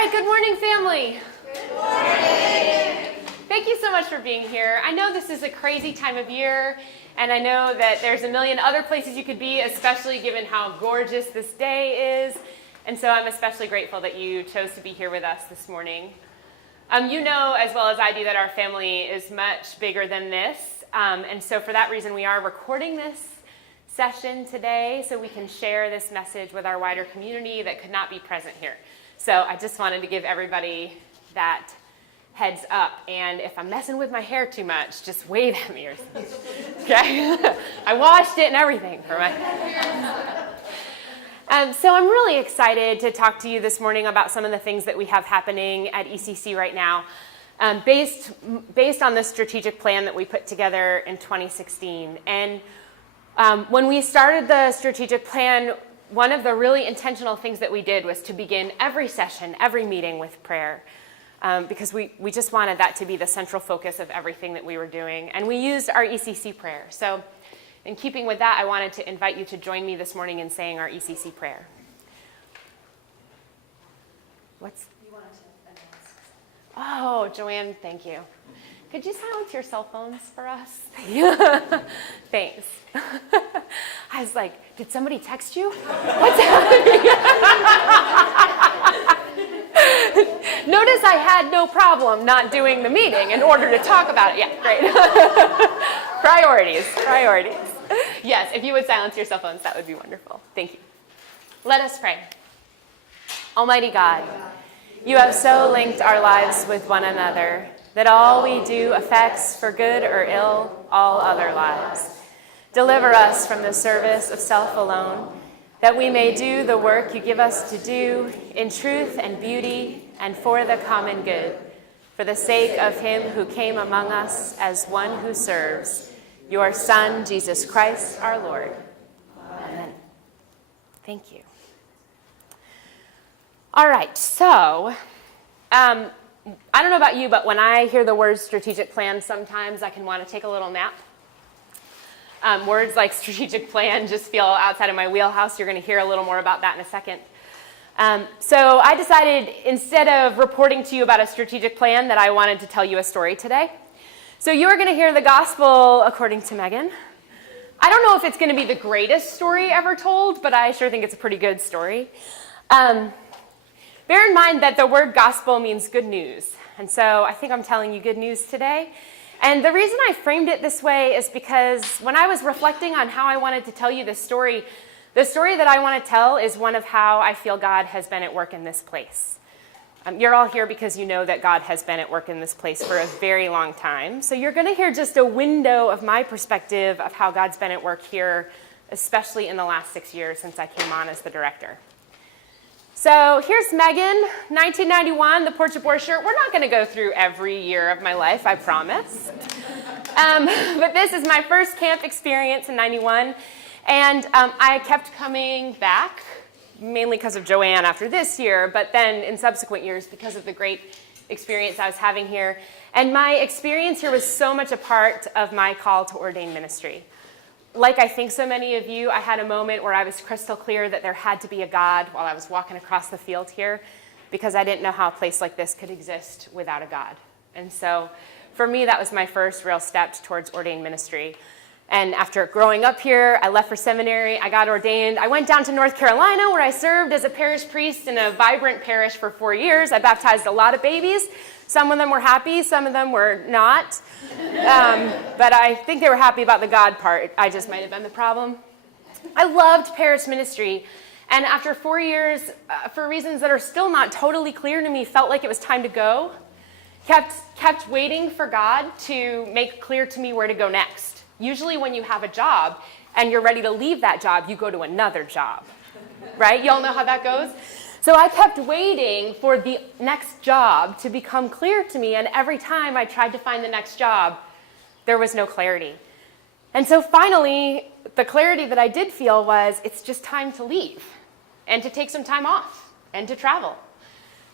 right, good morning, family. Good morning. Thank you so much for being here. I know this is a crazy time of year, and I know that there's a million other places you could be, especially given how gorgeous this day is. And so I'm especially grateful that you chose to be here with us this morning. You know as well as I do that our family is much bigger than this. And so for that reason, we are recording this session today so we can share this message with our wider community that could not be present here. So I just wanted to give everybody that heads up. And if I'm messing with my hair too much, just wave at me or something. Okay? I washed it and everything for my... So I'm really excited to talk to you this morning about some of the things that we have happening at ECC right now, based on the strategic plan that we put together in 2016. And when we started the strategic plan, one of the really intentional things that we did was to begin every session, every meeting with prayer, because we just wanted that to be the central focus of everything that we were doing. And we used our ECC prayer. So in keeping with that, I wanted to invite you to join me this morning in saying our ECC prayer. You wanted to announce. Oh, Joanne, thank you. Could you silence your cell phones for us? Thanks. I was like, did somebody text you? What's happening? Notice I had no problem not doing the meeting in order to talk about it. Yeah, great. Priorities. Yes, if you would silence your cell phones, that would be wonderful. Thank you. Let us pray. Almighty God, you have so linked our lives with one another that all we do affects, for good or ill, all other lives. Deliver us from the service of self alone, that we may do the work you give us to do in truth and beauty and for the common good, for the sake of him who came among us as one who serves, your Son, Jesus Christ, our Lord. Amen. Thank you. All right, so I don't know about you, but when I hear the word strategic plan, sometimes I can want to take a little nap. Words like strategic plan just feel outside of my wheelhouse. You're going to hear a little more about that in a second. So I decided, instead of reporting to you about a strategic plan, that I wanted to tell you a story today. So you are going to hear the gospel according to Megan. I don't know if it's going to be the greatest story ever told, but I sure think it's a pretty good story. Bear in mind that the word gospel means good news. And so I think I'm telling you good news today. And the reason I framed it this way is because when I was reflecting on how I wanted to tell you this story, the story that I want to tell is one of how I feel God has been at work in this place. You're all here because you know that God has been at work in this place for a very long time. So you're going to hear just a window of my perspective of how God's been at work here, especially in the last 6 years since I came on as the director. So here's Megan, 1991, the Porch of Boar shirt. We're not going to go through every year of my life, I promise. But this is my first camp experience in 91. And I kept coming back, mainly because of Joanne after this year, but then in subsequent years because of the great experience I was having here. And my experience here was so much a part of my call to ordained ministry. Like I think so many of you, I had a moment where I was crystal clear that there had to be a God while I was walking across the field here, because I didn't know how a place like this could exist without a God. And so for me, that was my first real step towards ordained ministry. And after growing up here, I left for seminary, I got ordained. I went down to North Carolina, where I served as a parish priest in a vibrant parish for 4 years. I baptized a lot of babies. Some of them were happy, some of them were not. But I think they were happy about the God part. I just might have been the problem. I loved parish ministry. And after 4 years, for reasons that are still not totally clear to me, felt like it was time to go. Kept waiting for God to make clear to me where to go next. Usually when you have a job and you're ready to leave that job, you go to another job, right? Y'all know how that goes? So I kept waiting for the next job to become clear to me, and every time I tried to find the next job, there was no clarity. And so finally, the clarity that I did feel was it's just time to leave and to take some time off and to travel.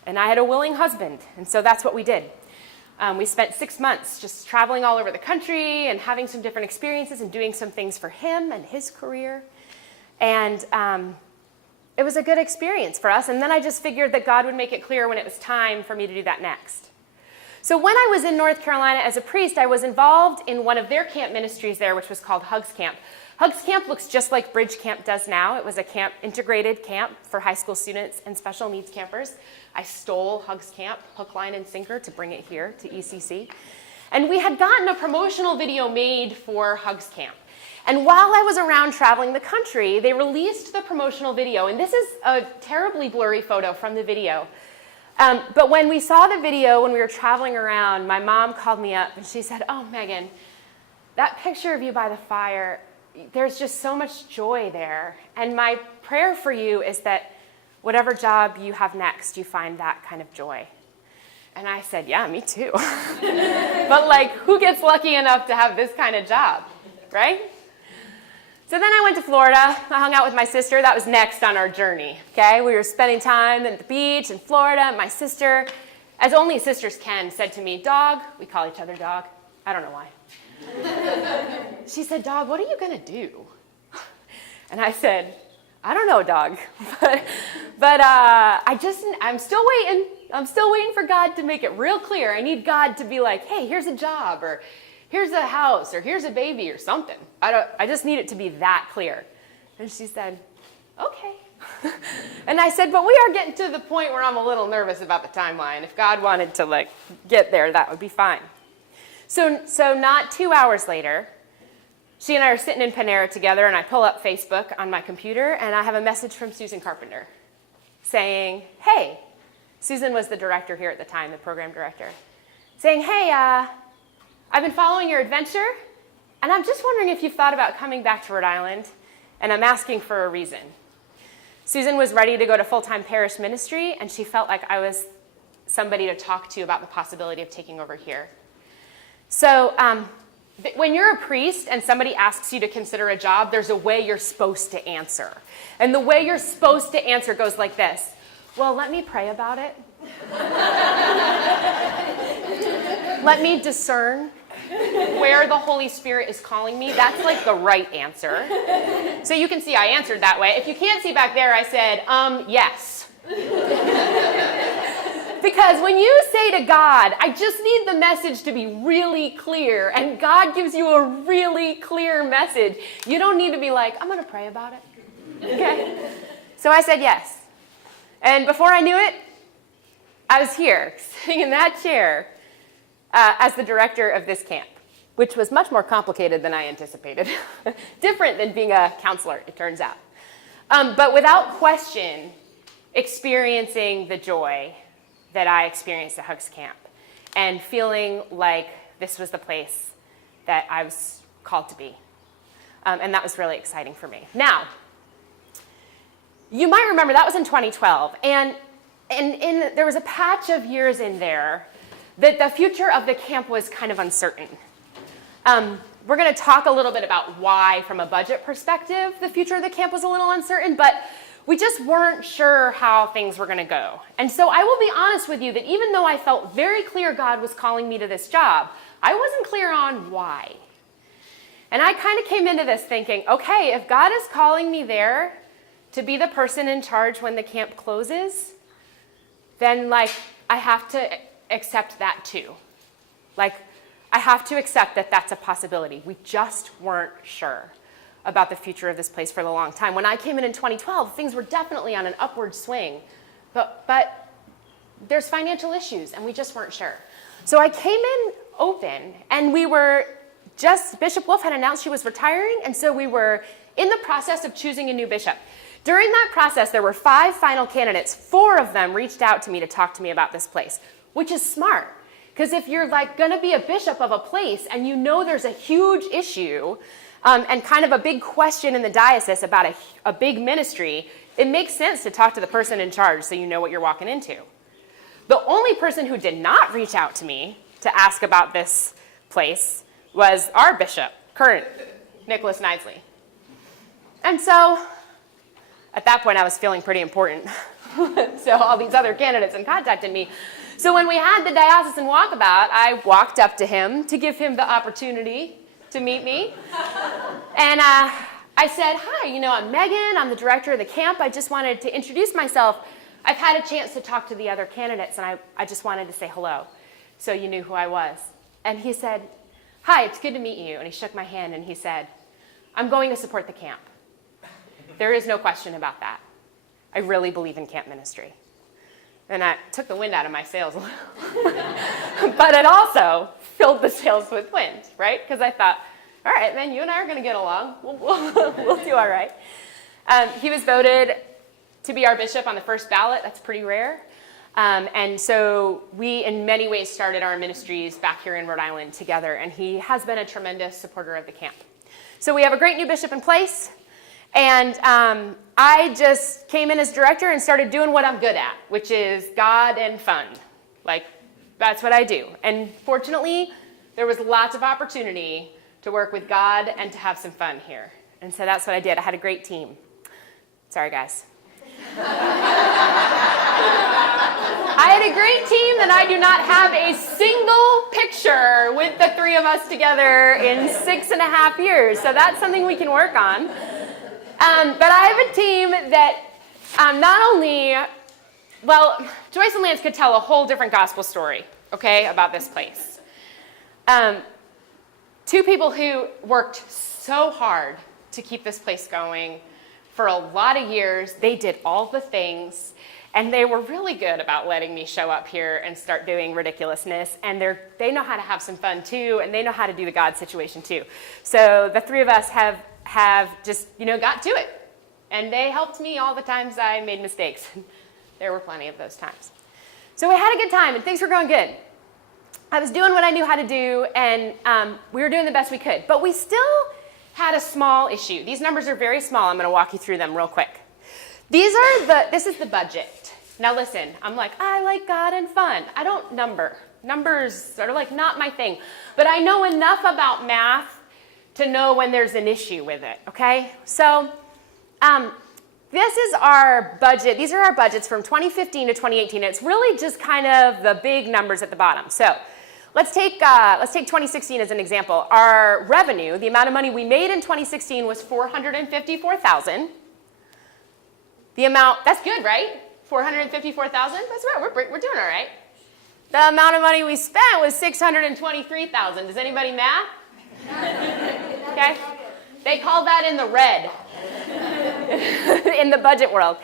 And I had a willing husband, and so that's what we did. We spent 6 months just traveling all over the country and having some different experiences and doing some things for him and his career. And it was a good experience for us. And then I just figured that God would make it clear when it was time for me to do that next. So when I was in North Carolina as a priest, I was involved in one of their camp ministries there, which was called Hugs Camp. Hugs Camp looks just like Bridge Camp does now. It was a camp, integrated camp for high school students and special needs campers. I stole Hugs Camp, hook, line, and sinker, to bring it here to ECC. And we had gotten a promotional video made for Hugs Camp. And while I was around traveling the country, they released the promotional video. And this is a terribly blurry photo from the video. But when we saw the video, when we were traveling around, my mom called me up and she said, "Oh, Megan, that picture of you by the fire, there's just so much joy there. And my prayer for you is that whatever job you have next, you find that kind of joy." And I said, "Yeah, me too." But like, who gets lucky enough to have this kind of job, right? So then I went to Florida. I hung out with my sister. That was next on our journey, okay? We were spending time at the beach in Florida. My sister, as only sisters can, said to me, "Dog," we call each other Dog. I don't know why. She said, "Dog, what are you gonna do?" And I said, "I don't know, Dog, but I'm still waiting. I'm still waiting for God to make it real clear. I need God to be like, hey, here's a job, or here's a house, or here's a baby, or something. I just need it to be that clear." And she said, "Okay." And I said, "But we are getting to the point where I'm a little nervous about the timeline. If God wanted to like get there, that would be fine." So not 2 hours later, she and I are sitting in Panera together, and I pull up Facebook on my computer, and I have a message from Susan Carpenter saying, "Hey," Susan was the director here at the time, the program director, saying, "Hey, I've been following your adventure, and I'm just wondering if you've thought about coming back to Rhode Island, and I'm asking for a reason." Susan was ready to go to full-time parish ministry, and she felt like I was somebody to talk to about the possibility of taking over here. So when you're a priest and somebody asks you to consider a job, there's a way you're supposed to answer. And the way you're supposed to answer goes like this: "Well, let me pray about it. Let me discern where the Holy Spirit is calling me." That's like the right answer. So you can see I answered that way. If you can't see back there, I said, yes. Because when you say to God, "I just need the message to be really clear," and God gives you a really clear message, you don't need to be like, "I'm going to pray about it." Okay? So I said yes. And before I knew it, I was here, sitting in that chair as the director of this camp, which was much more complicated than I anticipated. Different than being a counselor, it turns out. But without question, experiencing the joy that I experienced at Hugs Camp and feeling like this was the place that I was called to be. And that was really exciting for me. Now, you might remember that was in 2012, and there was a patch of years in there that the future of the camp was kind of uncertain. We're going to talk a little bit about why, from a budget perspective, the future of the camp was a little uncertain, but we just weren't sure how things were going to go. And so I will be honest with you that even though I felt very clear God was calling me to this job, I wasn't clear on why. And I kind of came into this thinking, okay, if God is calling me there to be the person in charge when the camp closes, then like I have to accept that too. Like I have to accept that that's a possibility. We just weren't sure about the future of this place for a long time. When I came in 2012, things were definitely on an upward swing, but there's financial issues and we just weren't sure. So I came in open, and Bishop Wolf had announced she was retiring, and so we were in the process of choosing a new bishop. During that process, there were 5 final candidates. 4 of them reached out to me to talk to me about this place, which is smart. Because if you're like going to be a bishop of a place and you know there's a huge issue and kind of a big question in the diocese about a big ministry, it makes sense to talk to the person in charge so you know what you're walking into. The only person who did not reach out to me to ask about this place was our bishop, current, Nicholas Knisley. And so at that point, I was feeling pretty important. So all these other candidates had contacted me. So when we had the diocesan walkabout, I walked up to him to give him the opportunity to meet me. And I said, hi, I'm Megan. I'm the director of the camp. I just wanted to introduce myself. I've had a chance to talk to the other candidates, and I just wanted to say hello so you knew who I was. And he said, hi, it's good to meet you. And he shook my hand, and he said, I'm going to support the camp. There is no question about that. I really believe in camp ministry. And that took the wind out of my sails a little. But it also filled the sails with wind, right? Because I thought, all right, man, you and I are going to get along. We'll do all right. He was voted to be our bishop on the first ballot. That's pretty rare. And so we, in many ways, started our ministries back here in Rhode Island together. And he has been a tremendous supporter of the camp. So we have a great new bishop in place. And I just came in as director and started doing what I'm good at, which is God and fun. Like, that's what I do. And fortunately, there was lots of opportunity to work with God and to have some fun here. And so that's what I did. I had a great team. Sorry, guys. I had a great team, and I do not have a single picture with the three of us together in 6.5 years. So that's something we can work on. But I have a team that not only, well, Joyce and Lance could tell a whole different gospel story, okay, about this place. Two people who worked so hard to keep this place going for a lot of years. They did all the things, and they were really good about letting me show up here and start doing ridiculousness, and they know how to have some fun too, and they know how to do the God situation too. So the three of us have just, got to it. And they helped me all the times I made mistakes. There were plenty of those times. So we had a good time, and things were going good. I was doing what I knew how to do, and we were doing the best we could. But we still had a small issue. These numbers are very small. I'm going to walk you through them real quick. This is the budget. Now listen, I'm like, I like God and fun. I don't number. Numbers are like not my thing. But I know enough about math to know when there's an issue with it, okay? So this is our budget. These are our budgets from 2015 to 2018. It's really just kind of the big numbers at the bottom. So let's take 2016 as an example. Our revenue, the amount of money we made in 2016 was $454,000. The amount, that's good, right? $454,000, that's right, we're doing all right. The amount of money we spent was $623,000. Does anybody math? Okay? They call that in the red in the budget world.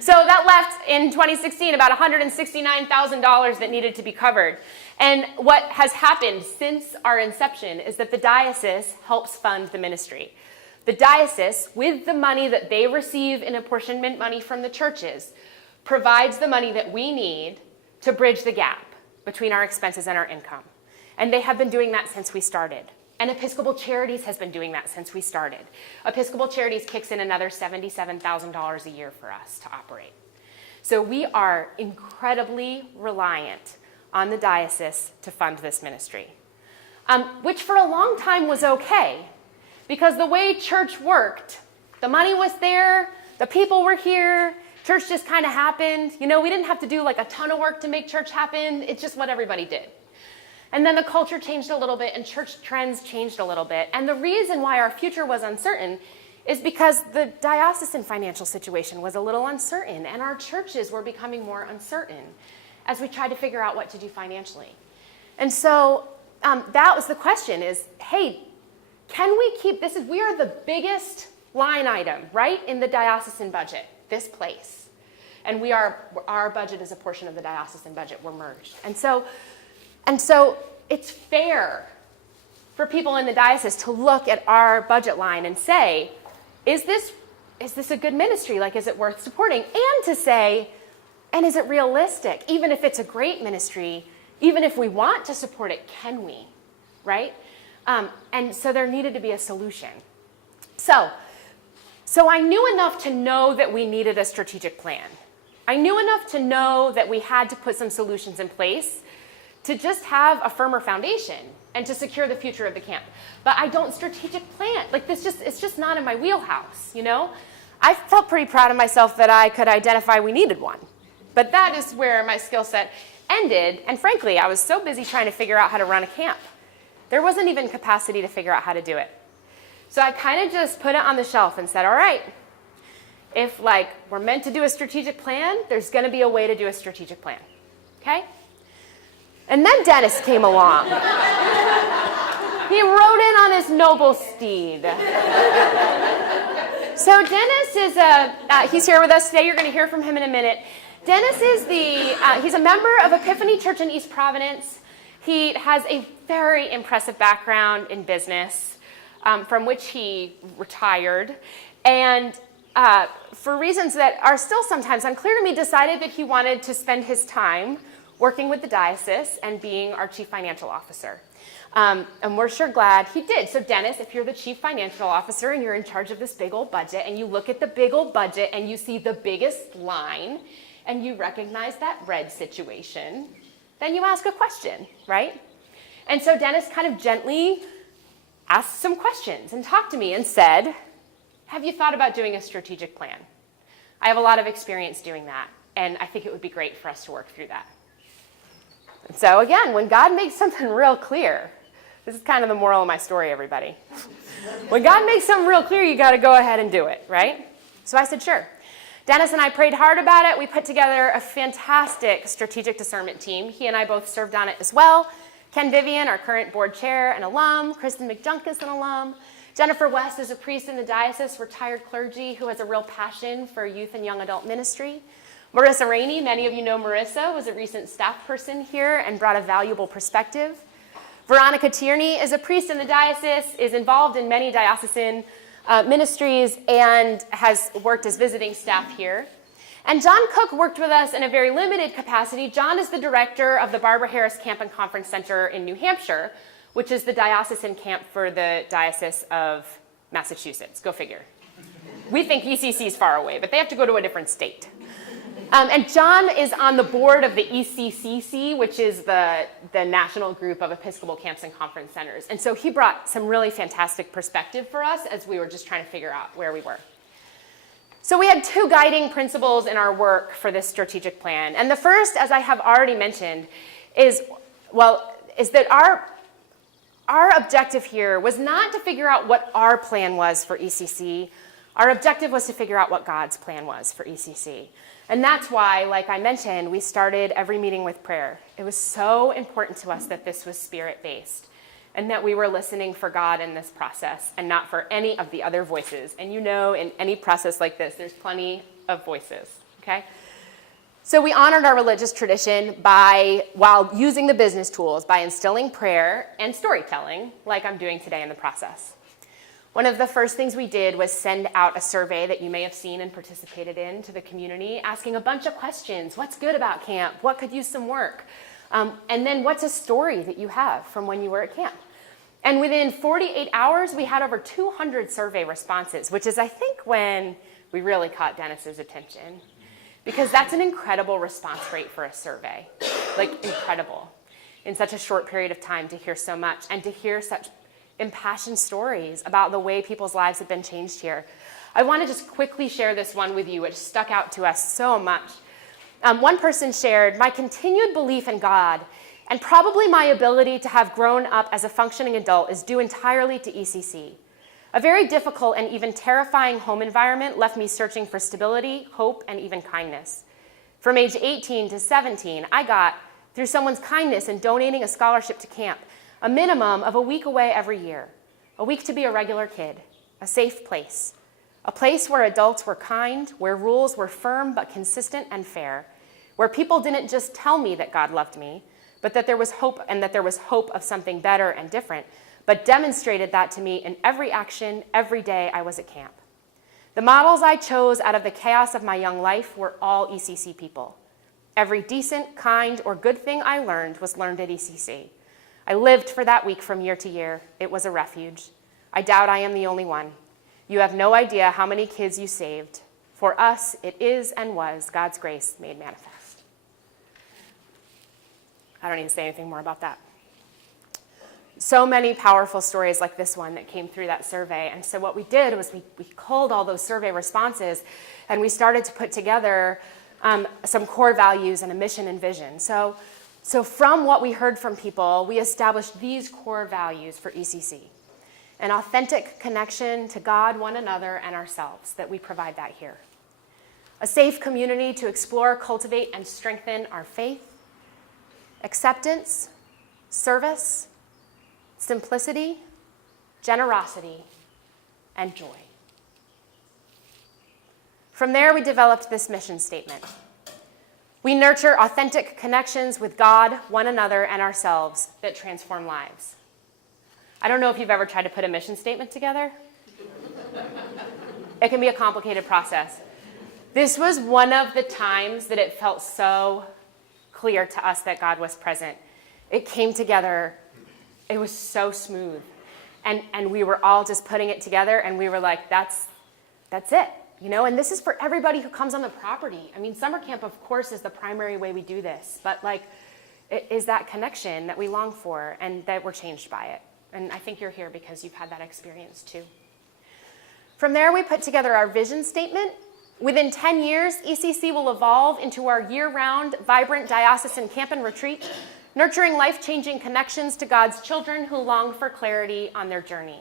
So that left in 2016 about $169,000 that needed to be covered. And what has happened since our inception is that the diocese helps fund the ministry. The diocese, with the money that they receive in apportionment money from the churches, provides the money that we need to bridge the gap between our expenses and our income. And they have been doing that since we started. And Episcopal Charities has been doing that since we started. Episcopal Charities kicks in another $77,000 a year for us to operate. So we are incredibly reliant on the diocese to fund this ministry, which for a long time was okay, because the way church worked, the money was there, the people were here, church just kind of happened. We didn't have to do like a ton of work to make church happen. It's just what everybody did. And then the culture changed a little bit, and church trends changed a little bit. And the reason why our future was uncertain is because the diocesan financial situation was a little uncertain, and our churches were becoming more uncertain as we tried to figure out what to do financially. And so that was the question is, hey, can we keep this? We are the biggest line item, right, in the diocesan budget, this place. And our budget is a portion of the diocesan budget. We're merged. And so it's fair for people in the diocese to look at our budget line and say, is this a good ministry? Like, is it worth supporting? And to say, and is it realistic? Even if it's a great ministry, even if we want to support it, can we? Right? And so there needed to be a solution. So I knew enough to know that we needed a strategic plan. I knew enough to know that we had to put some solutions in place to just have a firmer foundation and to secure the future of the camp. But I don't strategic plan. Like it's just not in my wheelhouse, I felt pretty proud of myself that I could identify we needed one. But that is where my skill set ended. And frankly, I was so busy trying to figure out how to run a camp. There wasn't even capacity to figure out how to do it. So I kind of just put it on the shelf and said, all right, if we're meant to do a strategic plan, there's going to be a way to do a strategic plan, okay? And then Dennis came along. He rode in on his noble steed. So Dennis is he's here with us today. You're going to hear from him in a minute. Dennis is he's a member of Epiphany Church in East Providence. He has a very impressive background in business, from which he retired. And for reasons that are still sometimes unclear to me, decided that he wanted to spend his time working with the diocese and being our chief financial officer. And we're sure glad he did. So Dennis, if you're the chief financial officer and you're in charge of this big old budget, and you look at the big old budget and you see the biggest line, and you recognize that red situation, then you ask a question, right? And so Dennis kind of gently asked some questions and talked to me and said, have you thought about doing a strategic plan? I have a lot of experience doing that, and I think it would be great for us to work through that. And so again, when God makes something real clear, this is kind of the moral of my story, everybody. When God makes something real clear, you got to go ahead and do it, right? So I said, sure. Dennis and I prayed hard about it. We put together a fantastic strategic discernment team. He and I both served on it as well. Ken Vivian, our current board chair and alum. Kristen McJunkus, an alum. Jennifer West is a priest in the diocese, retired clergy who has a real passion for youth and young adult ministry. Marissa Rainey, many of you know Marissa, was a recent staff person here and brought a valuable perspective. Veronica Tierney is a priest in the diocese, is involved in many diocesan ministries, and has worked as visiting staff here. And John Cook worked with us in a very limited capacity. John is the director of the Barbara Harris Camp and Conference Center in New Hampshire, which is the diocesan camp for the Diocese of Massachusetts. Go figure. We think ECC is far away, but they have to go to a different state. And John is on the board of the ECCC, which is the national group of Episcopal camps and conference centers. And so he brought some really fantastic perspective for us as we were just trying to figure out where we were. So we had two guiding principles in our work for this strategic plan. And the first, as I have already mentioned, is that our objective here was not to figure out what our plan was for ECC. Our objective was to figure out what God's plan was for ECC. And that's why, like I mentioned, we started every meeting with prayer. It was so important to us that this was spirit-based and that we were listening for God in this process and not for any of the other voices. And you know, in any process like this, there's plenty of voices, okay? So we honored our religious tradition while using the business tools, by instilling prayer and storytelling, like I'm doing today in the process. One of the first things we did was send out a survey that you may have seen and participated in to the community, asking a bunch of questions. What's good about camp? What could use some work? And then what's a story that you have from when you were at camp? And within 48 hours, we had over 200 survey responses, which is, I think, when we really caught Dennis's attention. Because that's an incredible response rate for a survey. Like, incredible. In such a short period of time to hear so much and to hear such impassioned stories about the way people's lives have been changed here. I want to just quickly share this one with you, which stuck out to us so much. One person shared, "My continued belief in God and probably my ability to have grown up as a functioning adult is due entirely to ECC. A very difficult and even terrifying home environment left me searching for stability, hope, and even kindness. From age 18 to 17, I got, through someone's kindness in donating a scholarship to camp, a minimum of a week away every year, a week to be a regular kid, a safe place, a place where adults were kind, where rules were firm but consistent and fair, where people didn't just tell me that God loved me, but that there was hope and that there was hope of something better and different, but demonstrated that to me in every action, every day I was at camp. The models I chose out of the chaos of my young life were all ECC people. Every decent, kind, or good thing I learned was learned at ECC. I lived for that week from year to year. It was a refuge. I doubt I am the only one. You have no idea how many kids you saved. For us, it is and was God's grace made manifest." I don't need to say anything more about that. So many powerful stories like this one that came through that survey. And so what we did was we culled all those survey responses and we started to put together some core values and a mission and vision. So from what we heard from people, we established these core values for ECC. an authentic connection to God, one another, and ourselves, that we provide that here. A safe community to explore, cultivate, and strengthen our faith. Acceptance, service, simplicity, generosity, and joy. From there, we developed this mission statement. We nurture authentic connections with God, one another, and ourselves that transform lives. I don't know if you've ever tried to put a mission statement together. It can be a complicated process. This was one of the times that it felt so clear to us that God was present. It came together. It was so smooth. And we were all just putting it together, and we were like, that's it. You know, and this is for everybody who comes on the property. I mean, summer camp, of course, is the primary way we do this, but like, it is that connection that we long for and that we're changed by it. And I think you're here because you've had that experience too. From there, we put together our vision statement. Within 10 years, ECC will evolve into our year-round, vibrant diocesan camp and retreat, nurturing life-changing connections to God's children who long for clarity on their journey.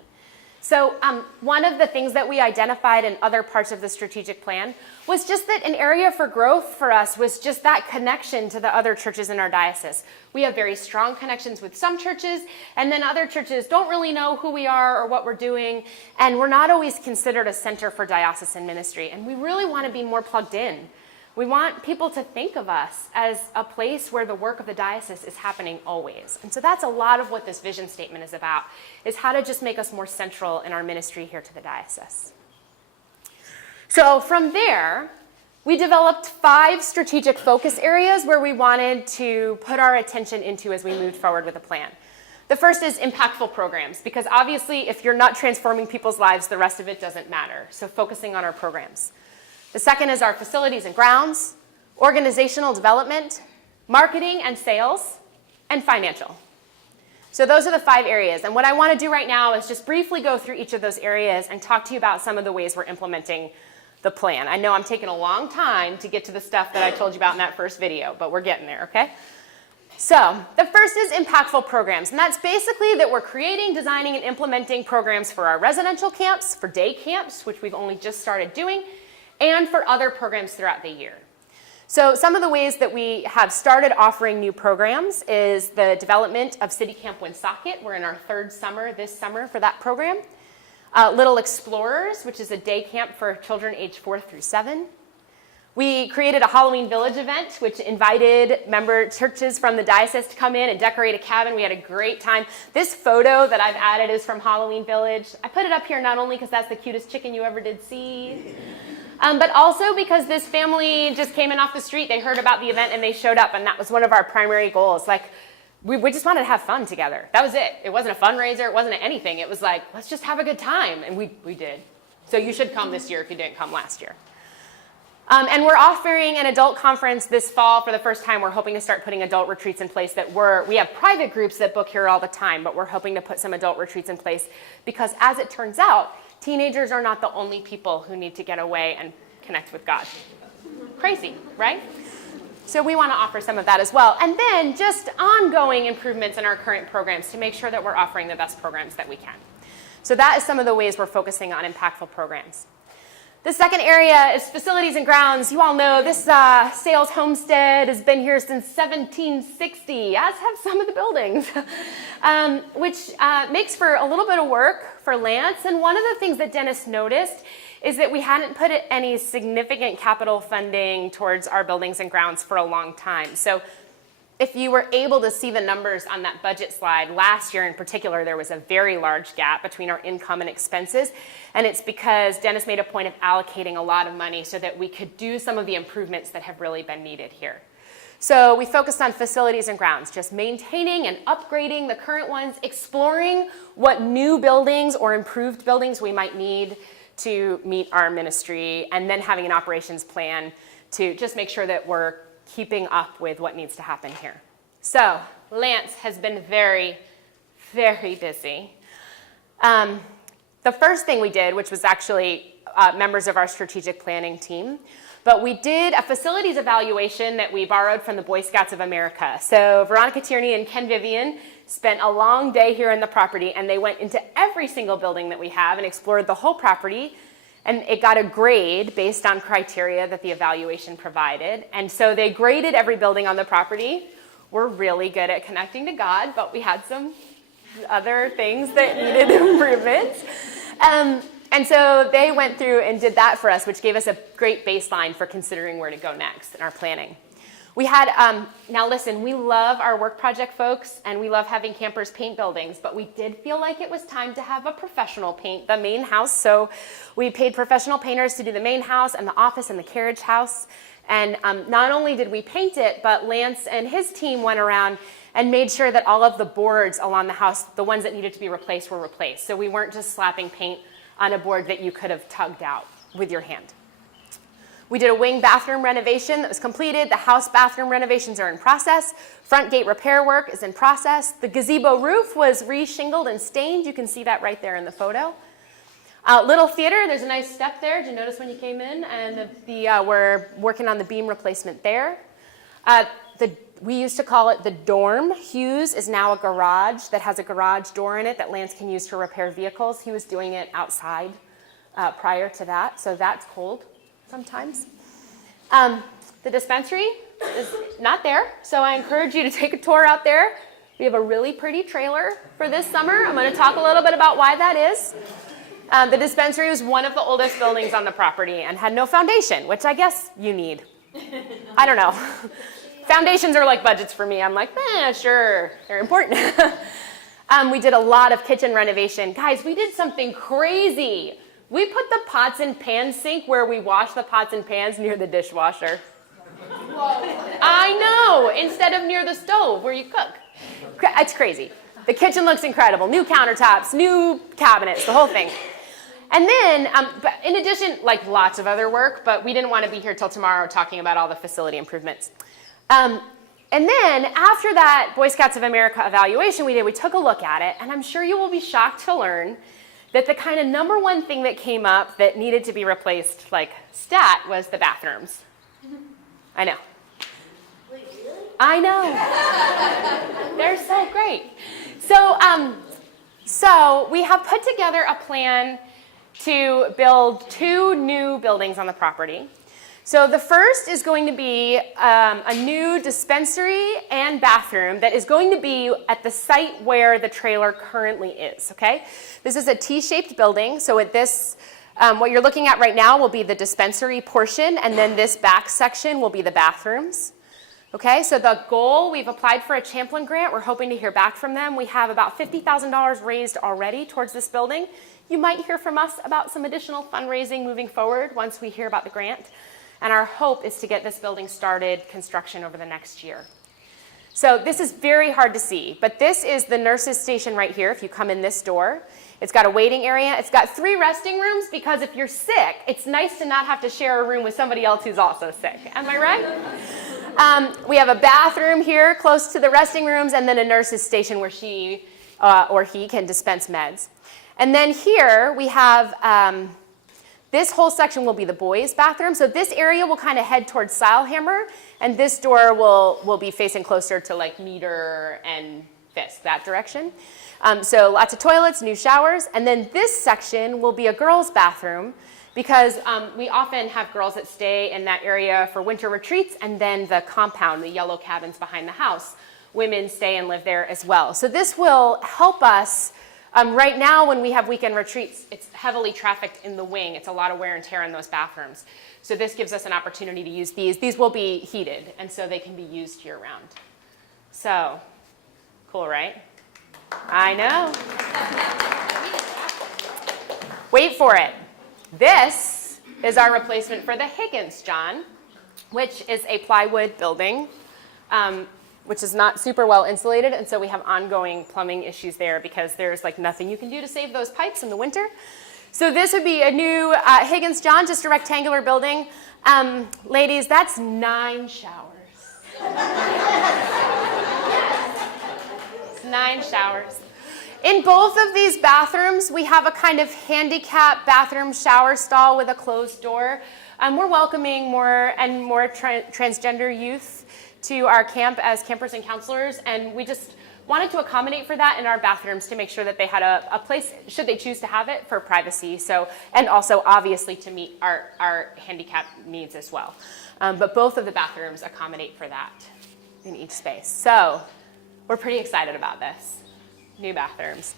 So one of the things that we identified in other parts of the strategic plan was just that an area for growth for us was just that connection to the other churches in our diocese. We have very strong connections with some churches, and then other churches don't really know who we are or what we're doing, and we're not always considered a center for diocesan ministry, and we really want to be more plugged in. We want people to think of us as a place where the work of the diocese is happening always. And so that's a lot of what this vision statement is about, is how to just make us more central in our ministry here to the diocese. So from there, we developed 5 strategic focus areas where we wanted to put our attention into as we moved forward with the plan. The first is impactful programs, because obviously if you're not transforming people's lives, the rest of it doesn't matter. So focusing on our programs. The second is our facilities and grounds, organizational development, marketing and sales, and financial. So those are the 5 areas. And what I want to do right now is just briefly go through each of those areas and talk to you about some of the ways we're implementing the plan. I know I'm taking a long time to get to the stuff that I told you about in that first video, but we're getting there, okay? So the first is impactful programs, and that's basically that we're creating, designing, and implementing programs for our residential camps, for day camps, which we've only just started doing, and for other programs throughout the year. So some of the ways that we have started offering new programs is the development of City Camp Woonsocket. We're in our 3rd summer this summer for that program. Little Explorers, which is a day camp for children aged 4 through 7. We created a Halloween Village event, which invited member churches from the diocese to come in and decorate a cabin. We had a great time. This photo that I've added is from Halloween Village. I put it up here not only because that's the cutest chicken you ever did see, but also because this family just came in off the street. They heard about the event and they showed up, and that was one of our primary goals. Like, we just wanted to have fun together. That was it. It wasn't a fundraiser. It wasn't anything. It was like, let's just have a good time, and we did. So you should come this year if you didn't come last year. And we're offering an adult conference this fall for the first time. We're hoping to start putting adult retreats in place we have private groups that book here all the time, but we're hoping to put some adult retreats in place because, as it turns out, teenagers are not the only people who need to get away and connect with God. Crazy, right? So we want to offer some of that as well. And then just ongoing improvements in our current programs to make sure that we're offering the best programs that we can. So that is some of the ways we're focusing on impactful programs. The second area is facilities and grounds. You all know this Sales Homestead has been here since 1760, as have some of the buildings, which makes for a little bit of work for Lance. And one of the things that Dennis noticed is that we hadn't put any significant capital funding towards our buildings and grounds for a long time. So if you were able to see the numbers on that budget slide, last year in particular, there was a very large gap between our income and expenses. And it's because Dennis made a point of allocating a lot of money so that we could do some of the improvements that have really been needed here. So we focused on facilities and grounds, just maintaining and upgrading the current ones, exploring what new buildings or improved buildings we might need to meet our ministry, and then having an operations plan to just make sure that we're keeping up with what needs to happen here. So Lance has been very, very busy. The first thing we did, which was actually members of our strategic planning team, But we did a facilities evaluation that we borrowed from the Boy Scouts of America. So Veronica Tierney and Ken Vivian spent a long day here in the property, and they went into every single building that we have and explored the whole property. And it got a grade based on criteria that the evaluation provided. And so they graded every building on the property. We're really good at connecting to God, but we had some other things that needed improvement. And so they went through and did that for us, which gave us a great baseline for considering where to go next in our planning. We had, now listen, we love our work project folks, and we love having campers paint buildings, but we did feel like it was time to have a professional paint the main house. So we paid professional painters to do the main house and the office and the carriage house. And not only did we paint it, but Lance and his team went around and made sure that all of the boards along the house, the ones that needed to be replaced, were replaced. So we weren't just slapping paint on a board that you could have tugged out with your hand. We did a wing bathroom renovation that was completed. The house bathroom renovations are in process. Front gate repair work is in process. The gazebo roof was re-shingled and stained. You can see that right there in the photo. Little theater, there's a nice step there. Did you notice when you came in? And we're working on the beam replacement there. We used to call it the dorm. Hughes is now a garage that has a garage door in it that Lance can use to repair vehicles. He was doing it outside prior to that, so that's cold sometimes. The dispensary is not there, so I encourage you to take a tour out there. We have a really pretty trailer for this summer. I'm going to talk a little bit about why that is. The dispensary was one of the oldest buildings on the property and had no foundation, which I guess you need. I don't know. Foundations are like budgets for me. I'm like, sure, they're important. We did a lot of kitchen renovation. Guys, we did something crazy. We put the pots and pans sink where we wash the pots and pans near the dishwasher. Whoa. I know, instead of near the stove where you cook. It's crazy. The kitchen looks incredible. New countertops, new cabinets, the whole thing. And then, but in addition, like lots of other work, but we didn't want to be here till tomorrow talking about all the facility improvements. And then after that Boy Scouts of America evaluation we took a look at it, and I'm sure you will be shocked to learn that the kind of number one thing that came up that needed to be replaced, like stat, was the bathrooms. I know. Wait, really? I know. They're so great. So we have put together a plan to build 2 new buildings on the property. So the first is going to be a new dispensary and bathroom that is going to be at the site where the trailer currently is, okay? This is a T-shaped building, so at this, what you're looking at right now will be the dispensary portion, and then this back section will be the bathrooms. Okay, so the goal, we've applied for a Champlin grant. We're hoping to hear back from them. We have about $50,000 raised already towards this building. You might hear from us about some additional fundraising moving forward once we hear about the grant. And our hope is to get this building started construction over the next year. So this is very hard to see, but this is the nurse's station right here if you come in this door. It's got a waiting area. It's got 3 resting rooms because if you're sick, it's nice to not have to share a room with somebody else who's also sick. Am I right? We have a bathroom here close to the resting rooms, and then a nurse's station where she or he can dispense meds. And then here we have this whole section will be the boys' bathroom. So this area will kind of head towards Silehammer, and this door will be facing closer to like Meter and Fisk, that direction. So lots of toilets, new showers, and then this section will be a girls' bathroom because we often have girls that stay in that area for winter retreats, and then the compound, the yellow cabins behind the house, women stay and live there as well. So this will help us. Right now, when we have weekend retreats, it's heavily trafficked in the wing. It's a lot of wear and tear in those bathrooms. So this gives us an opportunity to use these. These will be heated, and so they can be used year-round. So, cool, right? I know. Wait for it. This is our replacement for the Higgins John, which is a plywood building. Which is not super well insulated, and so we have ongoing plumbing issues there because there's like nothing you can do to save those pipes in the winter. So this would be a new Higgins John, just a rectangular building. Ladies, that's 9 showers. It's 9 showers. In both of these bathrooms, we have a kind of handicap bathroom shower stall with a closed door. We're welcoming more and more transgender youth to our camp as campers and counselors, and we just wanted to accommodate for that in our bathrooms to make sure that they had a place, should they choose to have it, for privacy. So, and also obviously to meet our handicap needs as well. But both of the bathrooms accommodate for that in each space. So we're pretty excited about this. New bathrooms.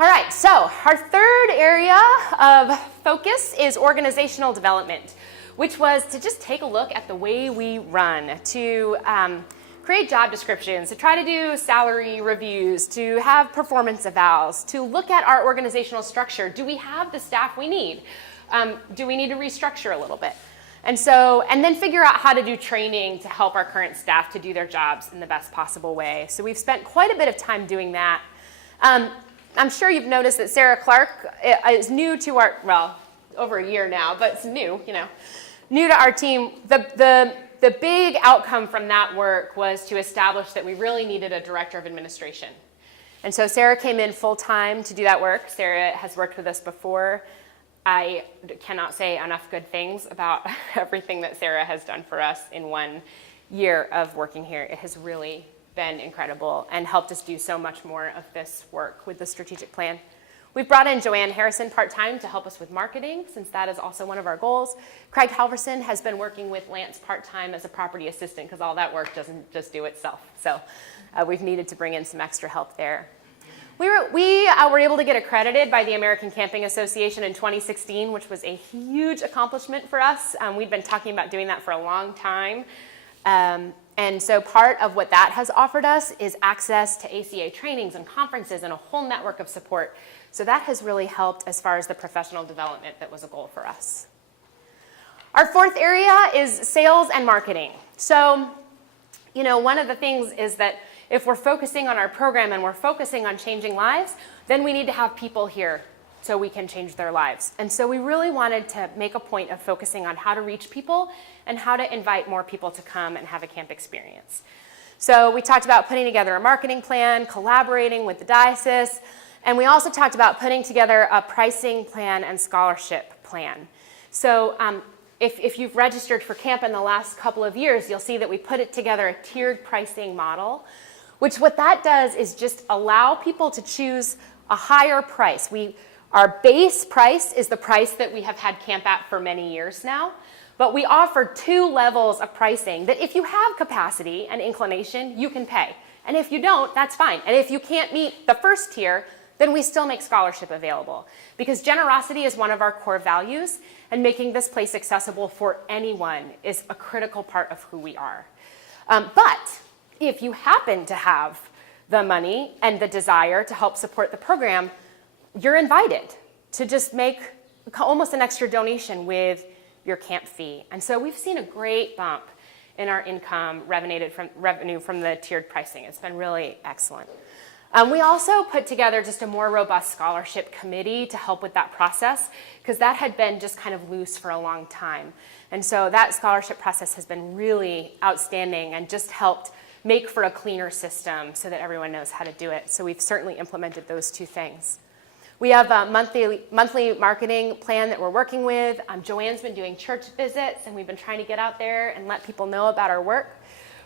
All right, so our third area of focus is organizational development, which was to just take a look at the way we run, to create job descriptions, to try to do salary reviews, to have performance evals, to look at our organizational structure. Do we have the staff we need? Do we need to restructure a little bit? And then figure out how to do training to help our current staff to do their jobs in the best possible way. So we've spent quite a bit of time doing that. I'm sure you've noticed that Sarah Clark is new to our, well, over a year now, but it's new, new to our team. The big outcome from that work was to establish that we really needed a director of administration. And so Sarah came in full time to do that work. Sarah has worked with us before. I cannot say enough good things about everything that Sarah has done for us in 1 year of working here. It has really been incredible and helped us do so much more of this work with the strategic plan. We've brought in Joanne Harrison part-time to help us with marketing, since that is also one of our goals. Craig Halverson has been working with Lance part-time as a property assistant, because all that work doesn't just do itself. So we've needed to bring in some extra help there. We were able to get accredited by the American Camping Association in 2016, which was a huge accomplishment for us. We'd been talking about doing that for a long time. And so part of what that has offered us is access to ACA trainings and conferences and a whole network of support. So that has really helped as far as the professional development that was a goal for us. Our fourth area is sales and marketing. So, one of the things is that if we're focusing on our program and we're focusing on changing lives, then we need to have people here so we can change their lives. And so we really wanted to make a point of focusing on how to reach people and how to invite more people to come and have a camp experience. So we talked about putting together a marketing plan, collaborating with the diocese, and we also talked about putting together a pricing plan and scholarship plan. So if you've registered for camp in the last couple of years, you'll see that we put it together a tiered pricing model, which what that does is just allow people to choose a higher price. Our base price is the price that we have had camp at for many years now, but we offer 2 levels of pricing that if you have capacity and inclination, you can pay. And if you don't, that's fine. And if you can't meet the first tier, then we still make scholarship available, because generosity is one of our core values, and making this place accessible for anyone is a critical part of who we are. But if you happen to have the money and the desire to help support the program, you're invited to just make almost an extra donation with your camp fee. And so we've seen a great bump in our income revenue from the tiered pricing. It's been really excellent. We also put together just a more robust scholarship committee to help with that process, because that had been just kind of loose for a long time. And so that scholarship process has been really outstanding and just helped make for a cleaner system so that everyone knows how to do it. So we've certainly implemented those 2 things. We have a monthly marketing plan that we're working with. Joanne's been doing church visits, and we've been trying to get out there and let people know about our work.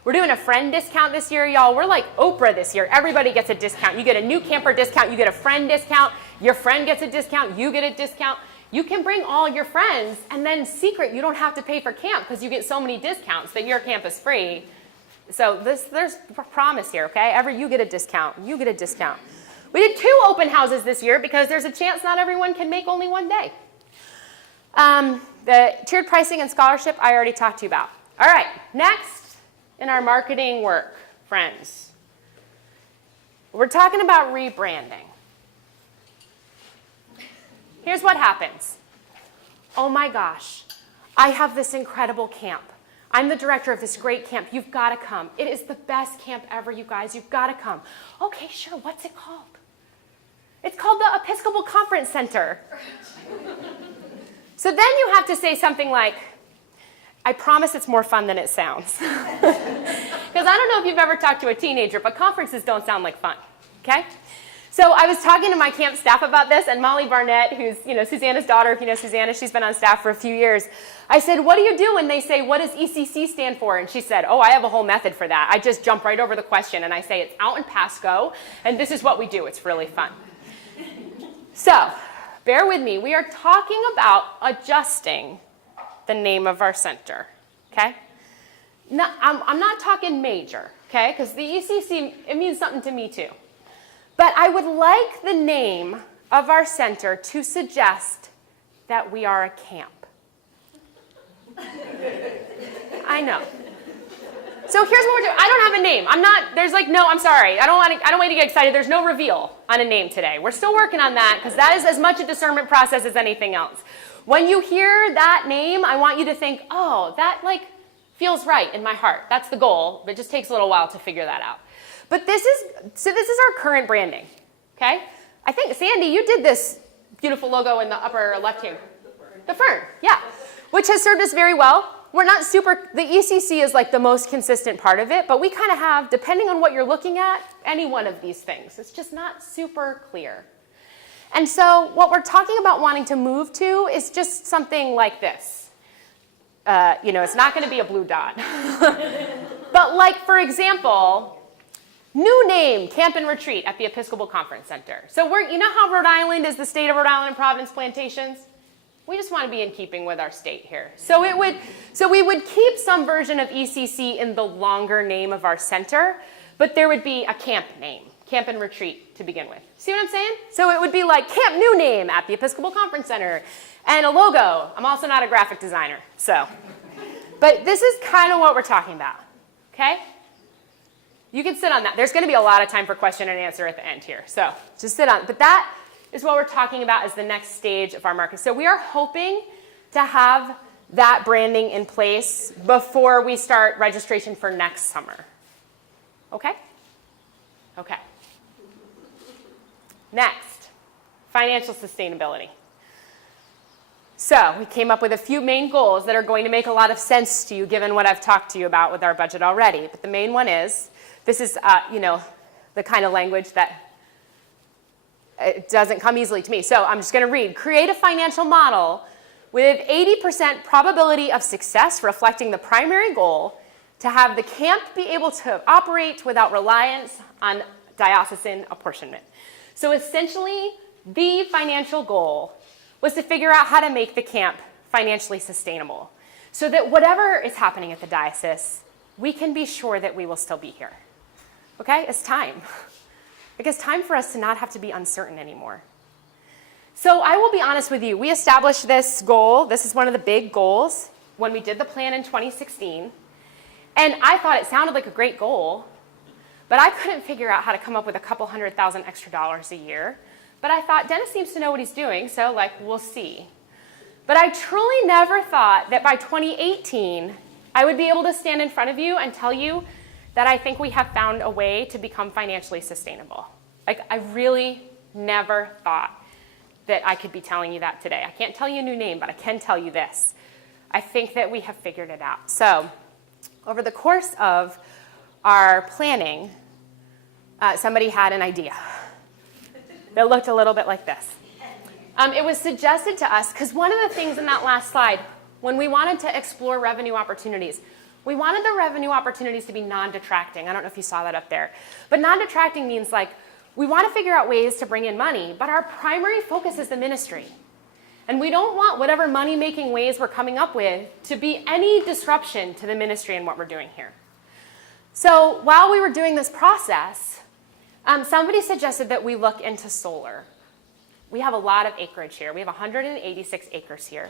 We're doing a friend discount this year, y'all. We're like Oprah this year. Everybody gets a discount. You get a new camper discount. You get a friend discount. Your friend gets a discount. You get a discount. You can bring all your friends, and then secret, you don't have to pay for camp because you get so many discounts that your camp is free. So there's a promise here, okay? You get a discount. You get a discount. We did 2 open houses this year because there's a chance not everyone can make only one day. The tiered pricing and scholarship I already talked to you about. All right, next in our marketing work, friends, we're talking about rebranding. Here's what happens. Oh my gosh, I have this incredible camp. I'm the director of this great camp. You've got to come. It is the best camp ever, you guys. You've got to come. Okay, sure. What's it called? It's called the Episcopal Conference Center. So then you have to say something like, I promise it's more fun than it sounds. Because I don't know if you've ever talked to a teenager, but conferences don't sound like fun, okay? So I was talking to my camp staff about this, and Molly Barnett, who's Susanna's daughter, if you know Susanna, she's been on staff for a few years. I said, what do you do when they say, what does ECC stand for? And she said, oh, I have a whole method for that. I just jump right over the question, and I say, it's out in Pasco, and this is what we do. It's really fun. So bear with me. We are talking about adjusting the name of our center, okay? No, I'm not talking major, okay? Because the ECC, it means something to me too. But I would like the name of our center to suggest that we are a camp. I know. So here's what we're doing. I don't have a name. I'm sorry. I don't want you to get excited. There's no reveal on a name today. We're still working on that because that is as much a discernment process as anything else. When you hear that name, I want you to think, oh, that feels right in my heart. That's the goal, but it just takes a little while to figure that out. But this is our current branding, okay? I think, Sandy, you did this beautiful logo in the upper left here. The fern, yeah, which has served us very well. We're not the ECC is the most consistent part of it, but we kind of have, depending on what you're looking at, any one of these things. It's just not super clear. And so what we're talking about wanting to move to is just something like this. It's not going to be a blue dot. But for example, new name, Camp and Retreat at the Episcopal Conference Center. So you know how Rhode Island is the state of Rhode Island and Providence Plantations? We just want to be in keeping with our state here. So we would keep some version of ECC in the longer name of our center, but there would be a camp name, Camp and Retreat to begin with. See what I'm saying? So it would be Camp New Name at the Episcopal Conference Center, and a logo. I'm also not a graphic designer, but this is kind of what we're talking about, okay? You can sit on that. There's going to be a lot of time for question and answer at the end here, so just sit on. But that is what we're talking about as the next stage of our market. So we are hoping to have that branding in place before we start registration for next summer. Okay? Okay. Next, financial sustainability. So we came up with a few main goals that are going to make a lot of sense to you given what I've talked to you about with our budget already. But the main one is, this is the kind of language that it doesn't come easily to me. So I'm just going to read. Create a financial model with 80% probability of success reflecting the primary goal to have the camp be able to operate without reliance on diocesan apportionment. So essentially, the financial goal was to figure out how to make the camp financially sustainable so that whatever is happening at the diocese, we can be sure that we will still be here. Okay? It's time. It's time for us to not have to be uncertain anymore. So I will be honest with you. We established this goal. This is one of the big goals when we did the plan in 2016. And I thought it sounded like a great goal, but I couldn't figure out how to come up with a couple $100,000 extra a year. But I thought, Dennis seems to know what he's doing, so we'll see. But I truly never thought that by 2018, I would be able to stand in front of you and tell you that I think we have found a way to become financially sustainable. I really never thought that I could be telling you that today. I can't tell you a new name, but I can tell you this. I think that we have figured it out. So over the course of our planning, somebody had an idea that looked a little bit like this. It was suggested to us, because one of the things in that last slide, when we wanted to explore revenue opportunities, we wanted the revenue opportunities to be non-detracting. I don't know if you saw that up there. But non-detracting means we want to figure out ways to bring in money, but our primary focus is the ministry. And we don't want whatever money-making ways we're coming up with to be any disruption to the ministry and what we're doing here. So while we were doing this process, somebody suggested that we look into solar. We have a lot of acreage here. We have 186 acres here.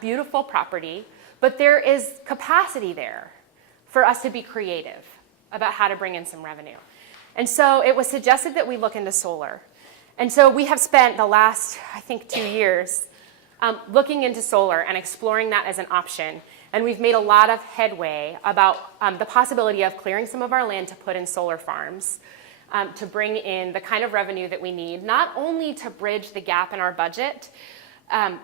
Beautiful property. But there is capacity there for us to be creative about how to bring in some revenue. And so it was suggested that we look into solar. And so we have spent the last, 2 years looking into solar and exploring that as an option. And we've made a lot of headway about the possibility of clearing some of our land to put in solar farms to bring in the kind of revenue that we need, not only to bridge the gap in our budget,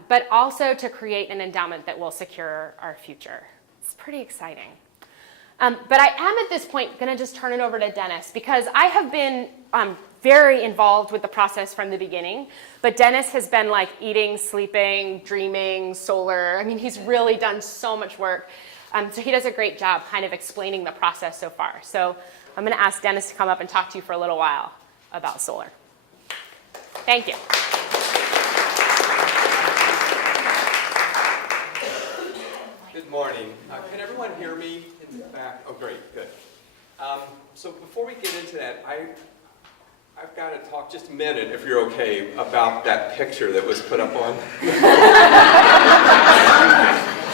but also to create an endowment that will secure our future. It's pretty exciting. But I am at this point going to just turn it over to Dennis because I have been very involved with the process from the beginning. But Dennis has been like eating, sleeping, dreaming, solar. I mean, he's really done so much work. So he does a great job kind of explaining the process so far. So I'm going to ask Dennis to come up and talk to you for a little while about solar. Thank you. Good morning. Can everyone hear me in the back? Oh, great, good. So before we get into that, I've got to talk just a minute, if you're okay, about that picture that was put up on.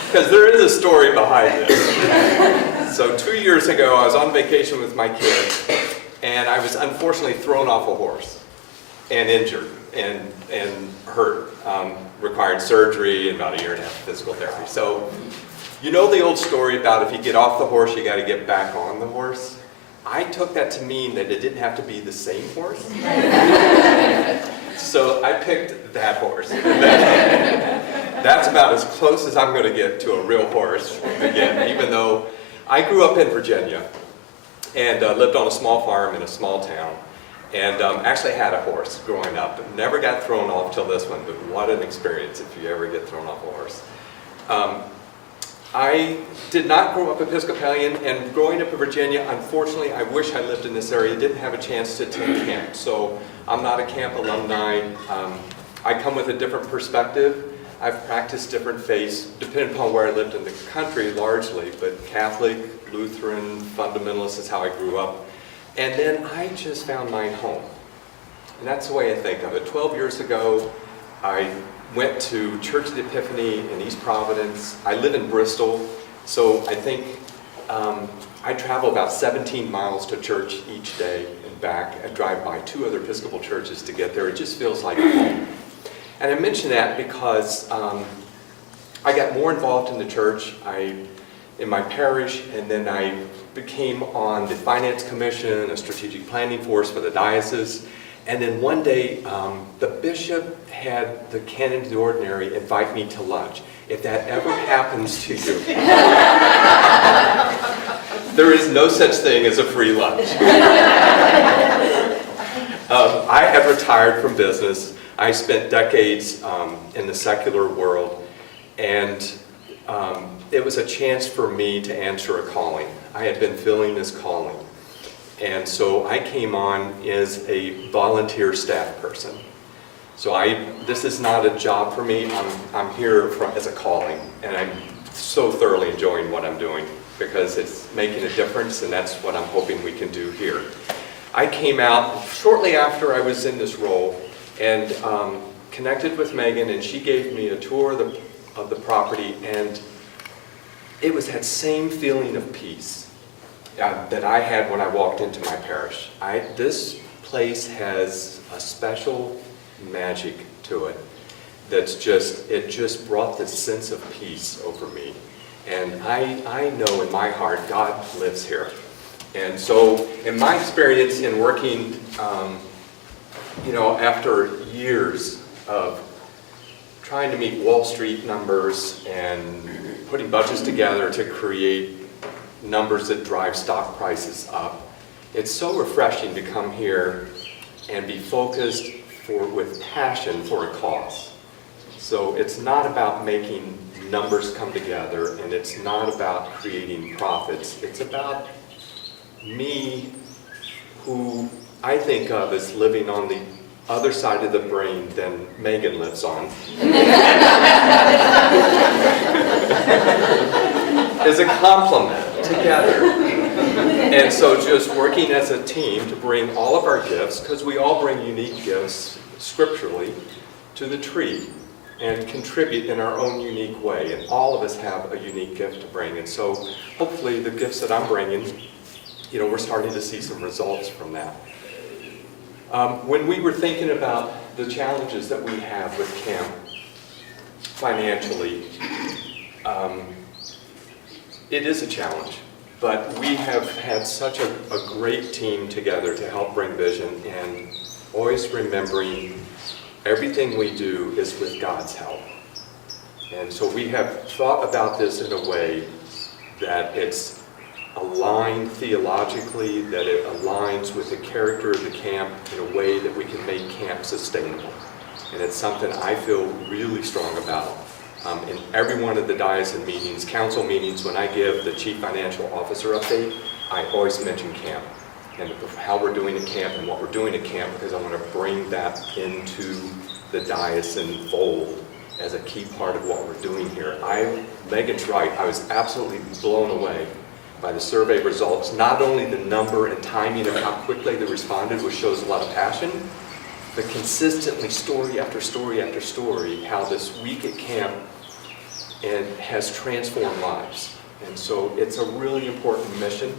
Because there is a story behind this. So 2 years ago, I was on vacation with my kids, and I was unfortunately thrown off a horse and injured and hurt. Required surgery and about a year and a half of physical therapy. So you know the old story about if you get off the horse, you got to get back on the horse? I took that to mean that it didn't have to be the same horse. So I picked that horse. That's about as close as I'm going to get to a real horse again, even though I grew up in Virginia and lived on a small farm in a small town. And actually had a horse growing up. Never got thrown off till this one, but what an experience if you ever get thrown off a horse. I did not grow up Episcopalian, and growing up in Virginia, unfortunately, I wish I lived in this area, didn't have a chance to attend camp. So I'm not a camp alumni. I come with a different perspective. I've practiced different faiths, depending upon where I lived in the country largely, but Catholic, Lutheran, fundamentalist is how I grew up. And then I just found my home. And that's the way I think of it. 12 years ago, I went to Church of the Epiphany in East Providence. I live in Bristol, so I think I travel about 17 miles to church each day and back. I drive by 2 other Episcopal churches to get there. It just feels like home. And I mention that because I got more involved in the church in my parish, and then I became on the Finance Commission, a strategic planning force for the diocese. And then one day, the bishop had the canon of the ordinary invite me to lunch. If that ever happens to you, there is no such thing as a free lunch. I have retired from business. I spent decades in the secular world, and it was a chance for me to answer a calling. I had been feeling this calling. And so I came on as a volunteer staff person. So this is not a job for me. I'm here as a calling, and I'm so thoroughly enjoying what I'm doing because it's making a difference, and that's what I'm hoping we can do here. I came out shortly after I was in this role and connected with Megan, and she gave me a tour of the property, and it was that same feeling of peace that I had when I walked into my parish. This place has a special magic to it it just brought this sense of peace over me. And I know in my heart God lives here. And so in my experience in working, after years of trying to meet Wall Street numbers and putting budgets together to create numbers that drive stock prices up, it's so refreshing to come here and be focused with passion for a cause. So it's not about making numbers come together, and it's not about creating profits. It's about me, who I think of as living on the other side of the brain than Megan lives on, is a complement together. And so just working as a team to bring all of our gifts, because we all bring unique gifts scripturally, to the tree and contribute in our own unique way. And all of us have a unique gift to bring. And so hopefully the gifts that I'm bringing, we're starting to see some results from that. When we were thinking about the challenges that we have with camp financially, it is a challenge, but we have had such a great team together to help bring vision, and always remembering everything we do is with God's help. And so we have thought about this in a way that it's aligned theologically, that it aligns with the character of the camp in a way that we can make camp sustainable. And it's something I feel really strong about. In every one of the diocesan meetings, council meetings, when I give the chief financial officer update, I always mention camp and how we're doing at camp and what we're doing at camp, because I want to bring that into the diocesan fold as a key part of what we're doing here. Megan's right, I was absolutely blown away by the survey results. Not only the number and timing of how quickly they responded, which shows a lot of passion, but consistently story after story after story, how this week at camp and has transformed lives. And so it's a really important mission,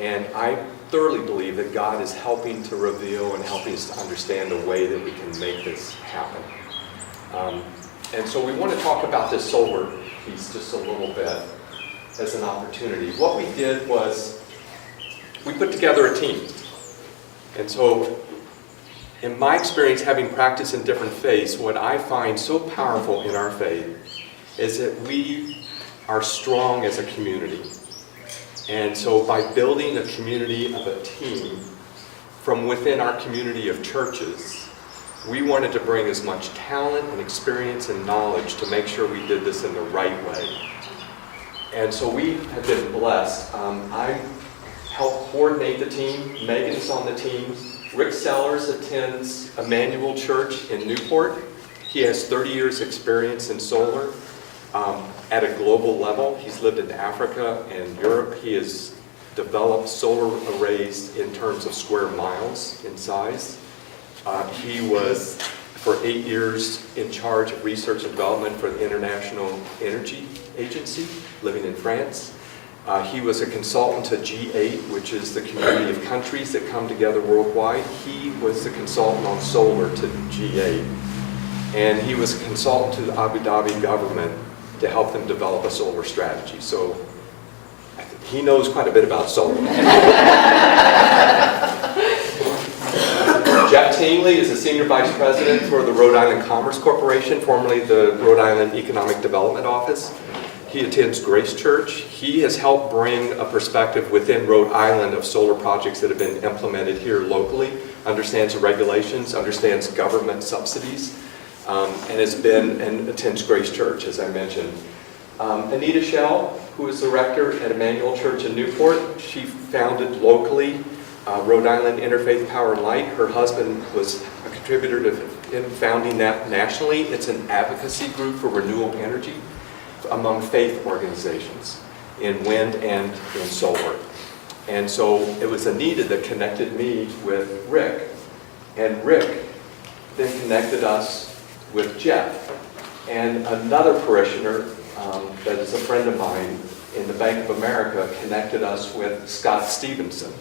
and I thoroughly believe that God is helping to reveal and helping us to understand the way that we can make this happen. And so we want to talk about this solar piece just a little bit as an opportunity. What we did was we put together a team. And so in my experience, having practiced in different faiths, what I find so powerful in our faith is that we are strong as a community. And so by building a community of a team from within our community of churches, we wanted to bring as much talent and experience and knowledge to make sure we did this in the right way. And so we have been blessed. I help coordinate the team. Megan is on the team. Rick Sellers attends Emmanuel Church in Newport. He has 30 years experience in solar at a global level. He's lived in Africa and Europe. He has developed solar arrays in terms of square miles in size. He was, for 8 years, in charge of research and development for the International Energy Agency, living in France. He was a consultant to G8, which is the community of countries that come together worldwide. He was the consultant on solar to G8. And he was a consultant to the Abu Dhabi government to help them develop a solar strategy. So he knows quite a bit about solar. Jeff Tingley is the Senior Vice President for the Rhode Island Commerce Corporation, formerly the Rhode Island Economic Development Office. He attends Grace Church. He has helped bring a perspective within Rhode Island of solar projects that have been implemented here locally, understands the regulations, understands government subsidies, and attends Grace Church, as I mentioned. Anita Schell, who is the rector at Emmanuel Church in Newport, she founded locally Rhode Island Interfaith Power and Light. Her husband was a contributor to him founding that nationally. It's an advocacy group for renewable energy among faith organizations in wind and in solar. And so it was Anita that connected me with Rick, and Rick then connected us with Jeff. And another parishioner that is a friend of mine in the Bank of America connected us with Scott Stevenson,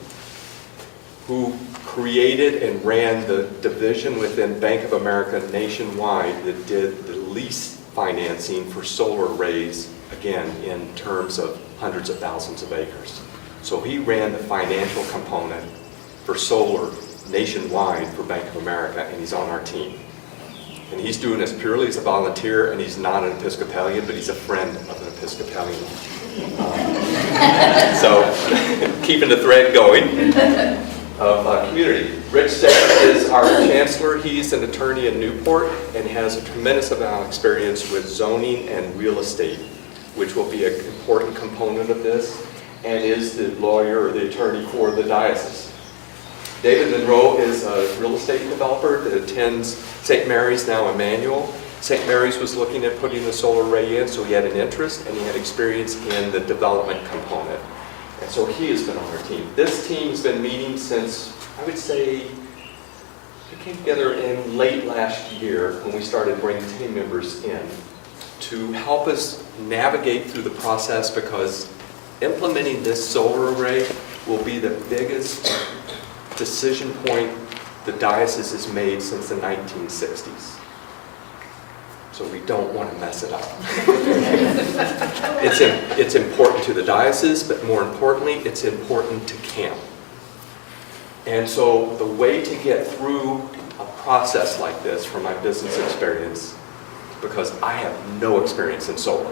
who created and ran the division within Bank of America nationwide that did the lease financing for solar arrays, again, in terms of hundreds of thousands of acres. So he ran the financial component for solar nationwide for Bank of America, and he's on our team. And he's doing this purely as a volunteer, and he's not an Episcopalian, but he's a friend of an Episcopalian. So keeping the thread going of community. Rich Sayre is our chancellor. He's an attorney in Newport and has a tremendous amount of experience with zoning and real estate, which will be an important component of this, and is the lawyer or the attorney for the diocese. David Monroe is a real estate developer that attends St. Mary's, now Emmanuel. St. Mary's was looking at putting a solar array in, so he had an interest and he had experience in the development component. And so he has been on our team. This team has been meeting since, I would say, we came together in late last year when we started bringing team members in to help us navigate through the process, because implementing this solar array will be the biggest decision point the diocese has made since the 1960s. So we don't want to mess it up. It's important to the diocese, but more importantly, it's important to camp. And so the way to get through a process like this, from my business experience, because I have no experience in solar,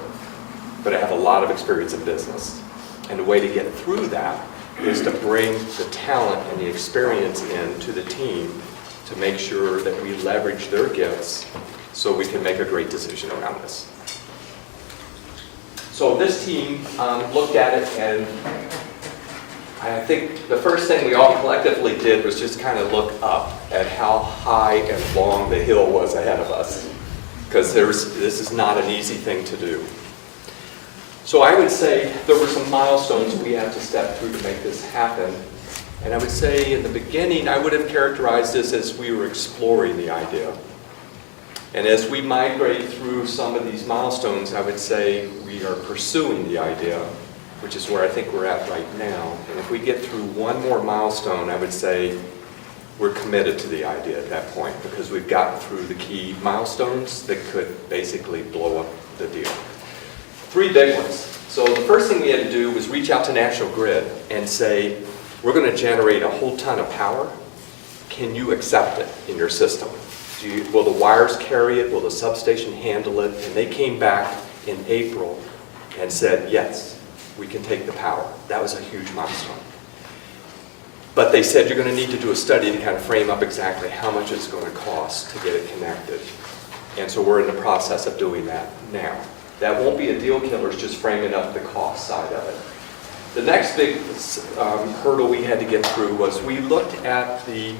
but I have a lot of experience in business, And the way to get through that is to bring the talent and the experience into the team to make sure that we leverage their gifts so we can make a great decision around this. So this team looked at it, and I think the first thing we all collectively did was just kind of look up at how high and long the hill was ahead of us, because this is not an easy thing to do. So I would say there were some milestones we had to step through to make this happen. And I would say in the beginning, I would have characterized this as we were exploring the idea. And as we migrate through some of these milestones, I would say we are pursuing the idea, which is where I think we're at right now. And if we get through one more milestone, I would say we're committed to the idea at that point, because we've gotten through the key milestones that could basically blow up the deal. 3 big ones. So the first thing we had to do was reach out to National Grid and say, we're going to generate a whole ton of power. Can you accept it in your system? Will the wires carry it? Will the substation handle it? And they came back in April and said, yes, we can take the power. That was a huge milestone. But they said you're going to need to do a study to kind of frame up exactly how much it's going to cost to get it connected. And so we're in the process of doing that now. That won't be a deal killer, it's just framing up the cost side of it. The next big hurdle we had to get through was we looked at the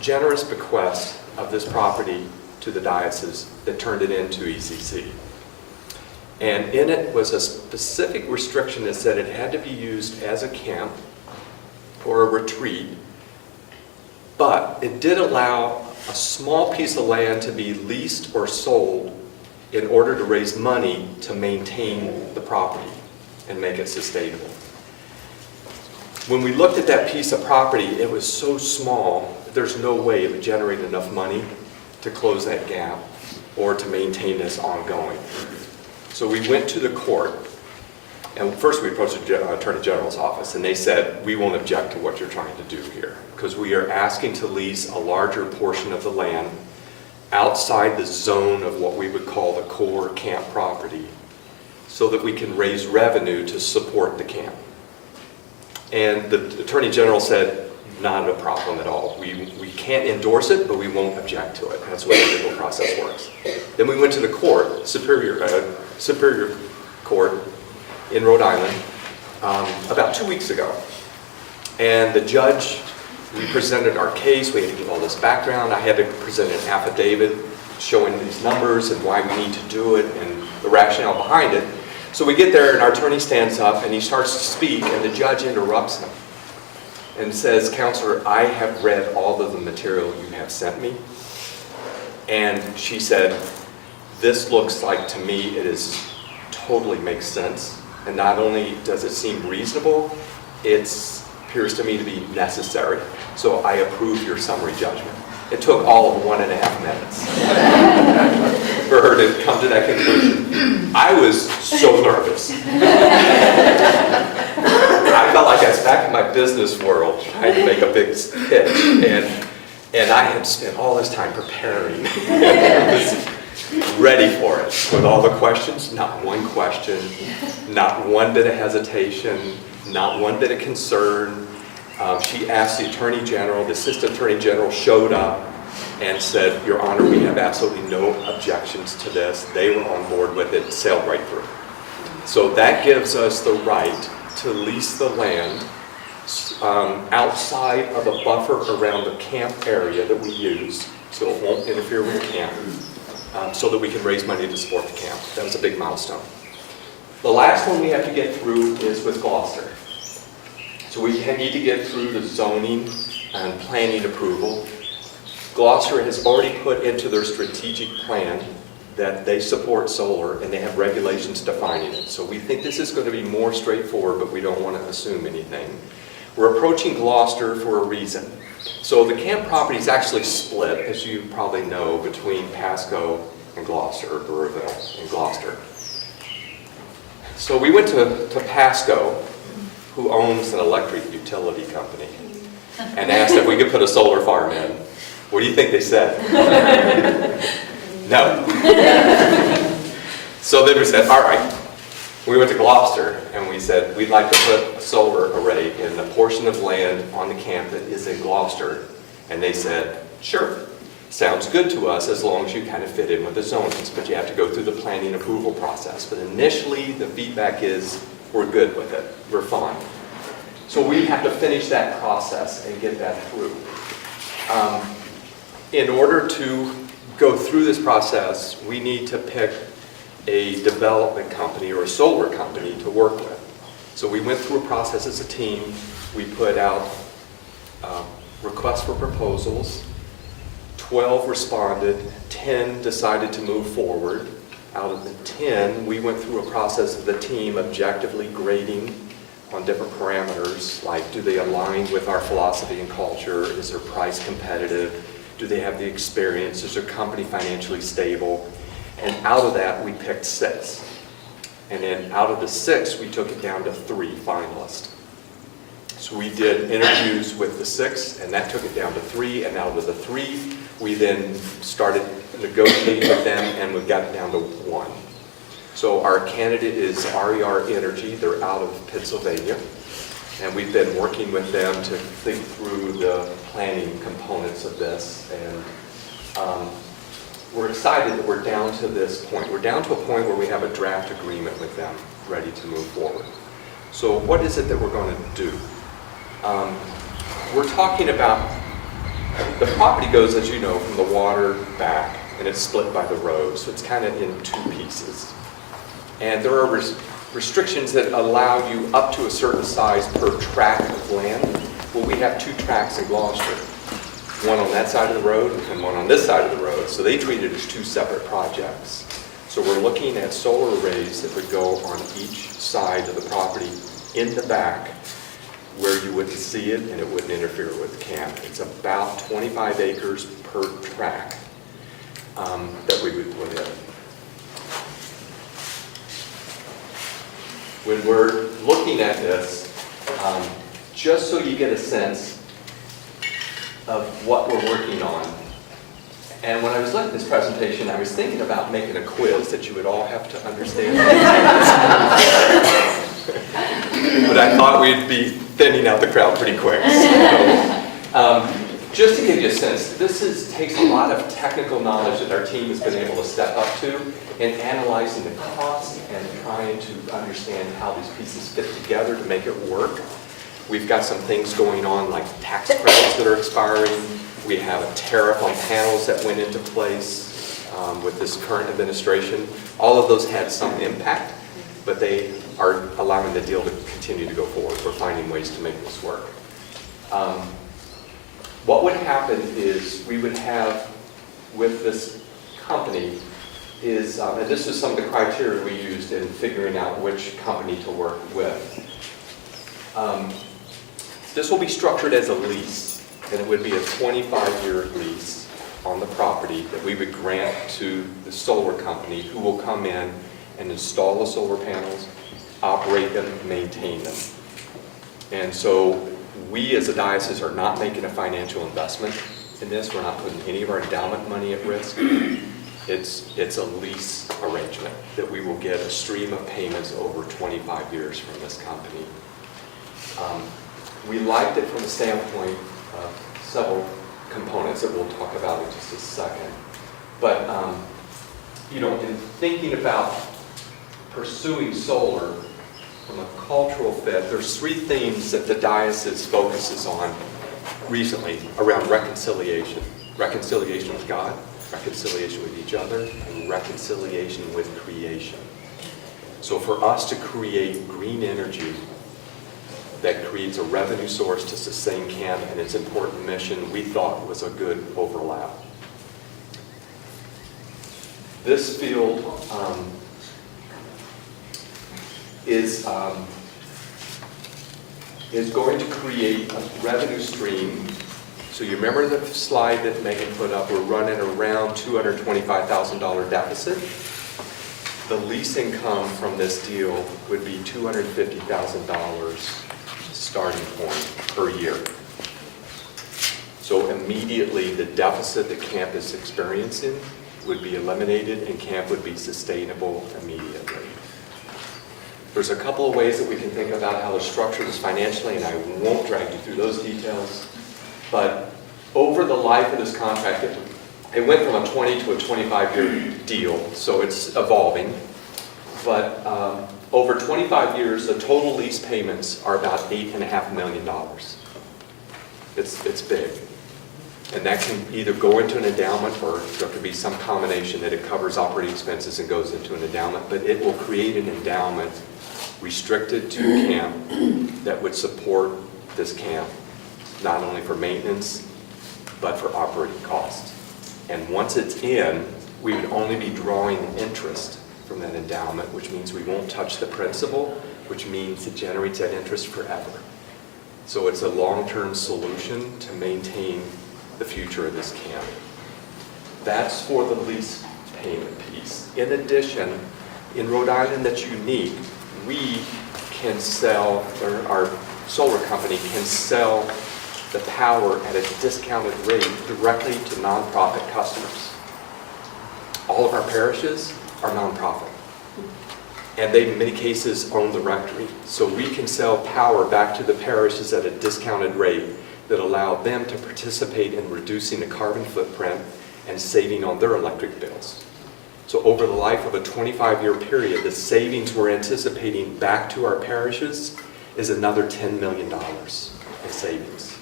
generous bequest of this property to the diocese that turned it into ECC. And in it was a specific restriction that said it had to be used as a camp or a retreat, but it did allow a small piece of land to be leased or sold in order to raise money to maintain the property and make it sustainable. When we looked at that piece of property, it was so small, there's no way it would generate enough money to close that gap or to maintain this ongoing. So we went to the court, and first we approached the Attorney General's office, and they said, we won't object to what you're trying to do here, because we are asking to lease a larger portion of the land outside the zone of what we would call the core camp property so that we can raise revenue to support the camp. And the Attorney General said, not a problem at all. We can't endorse it, but we won't object to it. That's the way the legal process works. Then we went to the court, Superior Court in Rhode Island, about 2 weeks ago. And the judge, we presented our case, we had to give all this background. I had to present an affidavit showing these numbers and why we need to do it and the rationale behind it. So we get there and our attorney stands up and he starts to speak and the judge interrupts him and says, Counselor, I have read all of the material you have sent me. And she said, this looks like to me it is totally makes sense. And not only does it seem reasonable, it appears to me to be necessary. So I approve your summary judgment. It took all of 1.5 minutes for her to come to that conclusion. I was so nervous. I felt like I was back in my business world trying to make a big pitch. And I had spent all this time preparing. I was ready for it with all the questions. Not one question, not one bit of hesitation, not one bit of concern. She asked the Attorney General, the Assistant Attorney General showed up and said, Your Honor, we have absolutely no objections to this. They were on board with it, sailed right through. So that gives us the right to lease the land outside of a buffer around the camp area that we use, so it won't interfere with the camp, so that we can raise money to support the camp. That was a big milestone. The last one we have to get through is with Gloucester. So we need to get through the zoning and planning approval. Gloucester has already put into their strategic plan that they support solar and they have regulations defining it. So we think this is going to be more straightforward, but we don't want to assume anything. We're approaching Gloucester for a reason. So the camp property is actually split, as you probably know, between Pasco and Gloucester, or Burrville and Gloucester. So we went to Pasco, who owns an electric utility company, and asked if we could put a solar farm in. What do you think they said? No. So they said, all right. We went to Gloucester and we said, we'd like to put a solar array in the portion of land on the camp that is in Gloucester. And they said, sure, sounds good to us as long as you kind of fit in with the zonings, but you have to go through the planning approval process. But initially, the feedback is, we're good with it, we're fine. So we have to finish that process and get that through. In order to go through this process, we need to pick a development company or a solar company to work with. So we went through a process as a team. We put out requests for proposals. 12 responded, 10 decided to move forward. Out of the 10, we went through a process of the team objectively grading on different parameters, like do they align with our philosophy and culture? Is their price competitive? Do they have the experience? Is their company financially stable? And out of that, we picked 6. And then out of the 6, we took it down to 3 finalists. So we did interviews with the 6, and that took it down to 3. And out of the 3, we then started negotiating with them, and we got it down to 1. So our candidate is RER Energy. They're out of Pennsylvania. And we've been working with them to think through the planning components of this. And we're excited that we're down to this point. We're down to a point where we have a draft agreement with them ready to move forward. So what is it that we're going to do? We're talking about, the property goes, as you know, from the water back, and it's split by the road. So it's kind of in 2 pieces. And there are restrictions that allow you up to a certain size per tract of land. Well, we have 2 tracts in Gloucester. One on that side of the road and one on this side of the road. So they treat it as 2 separate projects. So we're looking at solar arrays that would go on each side of the property in the back where you wouldn't see it and it wouldn't interfere with the camp. It's about 25 acres per tract that we would put in. When we're looking at this, just so you get a sense of what we're working on. And when I was looking at this presentation, I was thinking about making a quiz that you would all have to understand. But I thought we'd be thinning out the crowd pretty quick. So, just to give you a sense, this takes a lot of technical knowledge that our team has been able to step up to in analyzing the cost and trying to understand how these pieces fit together to make it work. We've got some things going on like tax credits that are expiring. We have a tariff on panels that went into place with this current administration. All of those had some impact, but they are allowing the deal to continue to go forward. We're finding ways to make this work. What would happen is we would have with this company is, and this is some of the criteria we used in figuring out which company to work with. This will be structured as a lease, and it would be a 25-year lease on the property that we would grant to the solar company who will come in and install the solar panels, operate them, maintain them. And so we as a diocese are not making a financial investment in this. We're not putting any of our endowment money at risk. It's a lease arrangement that we will get a stream of payments over 25 years from this company. We liked it from the standpoint of several components that we'll talk about in just a second. But, you know, in thinking about pursuing solar from a cultural fit, there's 3 themes that the diocese focuses on recently around reconciliation. Reconciliation with God, reconciliation with each other, and reconciliation with creation. So for us to create green energy that creates a revenue source to sustain camp and its important mission, we thought was a good overlap. This field is going to create a revenue stream. So you remember the slide that Megan put up, we're running around $225,000 deficit. The lease income from this deal would be $250,000 starting point per year. So immediately the deficit that camp is experiencing would be eliminated and camp would be sustainable immediately. There's a couple of ways that we can think about how to structure this financially, and I won't drag you through those details. But over the life of this contract, it went from a 20 to a 25-year deal, so it's evolving. But over 25 years, the total lease payments are about $8.5 million. It's big. And that can either go into an endowment, or there could be some combination that it covers operating expenses and goes into an endowment, but it will create an endowment restricted to camp that would support this camp, not only for maintenance, but for operating costs. And once it's in, we would only be drawing interest from that endowment, which means we won't touch the principal, which means it generates that interest forever. So it's a long-term solution to maintain the future of this camp. That's for the lease payment piece. In addition, in Rhode Island, that's unique. We can sell, or our solar company can sell the power at a discounted rate directly to nonprofit customers. All of our parishes are nonprofit, and they in many cases own the rectory. So we can sell power back to the parishes at a discounted rate that allow them to participate in reducing the carbon footprint and saving on their electric bills. So over the life of a 25-year period, the savings we're anticipating back to our parishes is another $10 million in savings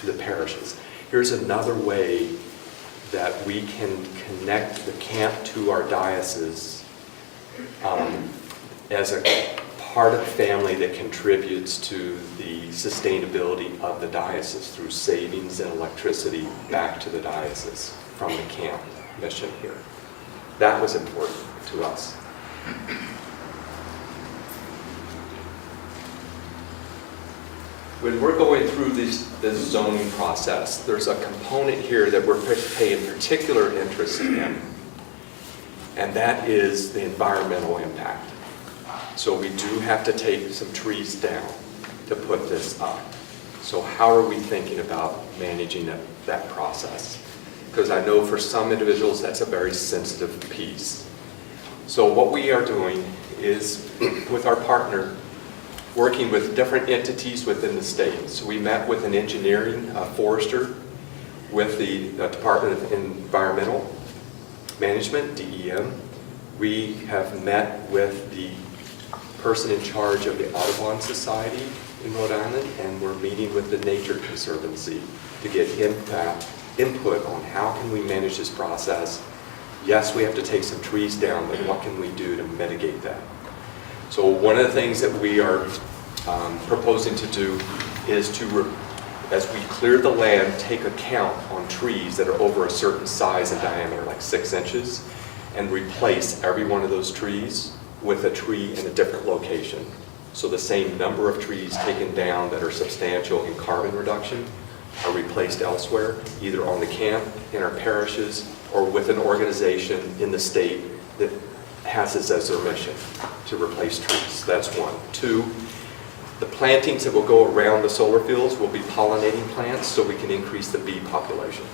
to the parishes. Here's another way that we can connect the camp to our diocese as a part of the family that contributes to the sustainability of the diocese through savings and electricity back to the diocese from the camp mission here. That was important to us. When we're going through this zoning process, there's a component here that we're paying particular interest in, and that is the environmental impact. So we do have to take some trees down to put this up. So how are we thinking about managing that process? Because I know for some individuals that's a very sensitive piece. So what we are doing is, with our partner, working with different entities within the state. So we met with an engineering forester, with the Department of Environmental Management, DEM. We have met with the person in charge of the Audubon Society in Rhode Island, and we're meeting with the Nature Conservancy to get input on how can we manage this process. Yes, we have to take some trees down, but what can we do to mitigate that? So one of the things that we are proposing to do is to, as we clear the land, take a count on trees that are over a certain size and diameter, like 6 inches, and replace every one of those trees with a tree in a different location. So the same number of trees taken down that are substantial in carbon reduction are replaced elsewhere, either on the camp, in our parishes, or with an organization in the state that has this as their mission, to replace trees. That's one. Two, the plantings that will go around the solar fields will be pollinating plants, so we can increase the bee population.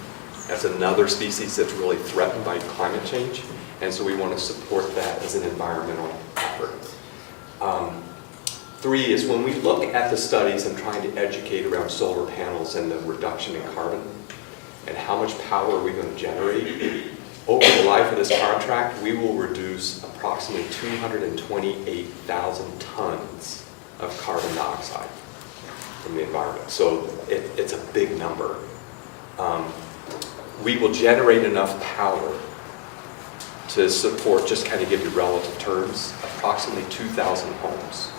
That's another species that's really threatened by climate change, and so we want to support that as an environmental effort. Three is, when we look at the studies and trying to educate around solar panels and the reduction in carbon and how much power are we going to generate, over the life of this contract, we will reduce approximately 228,000 tons of carbon dioxide from the environment. So it's a big number. We will generate enough power to support, just kind of give you relative terms, approximately 2,000 homes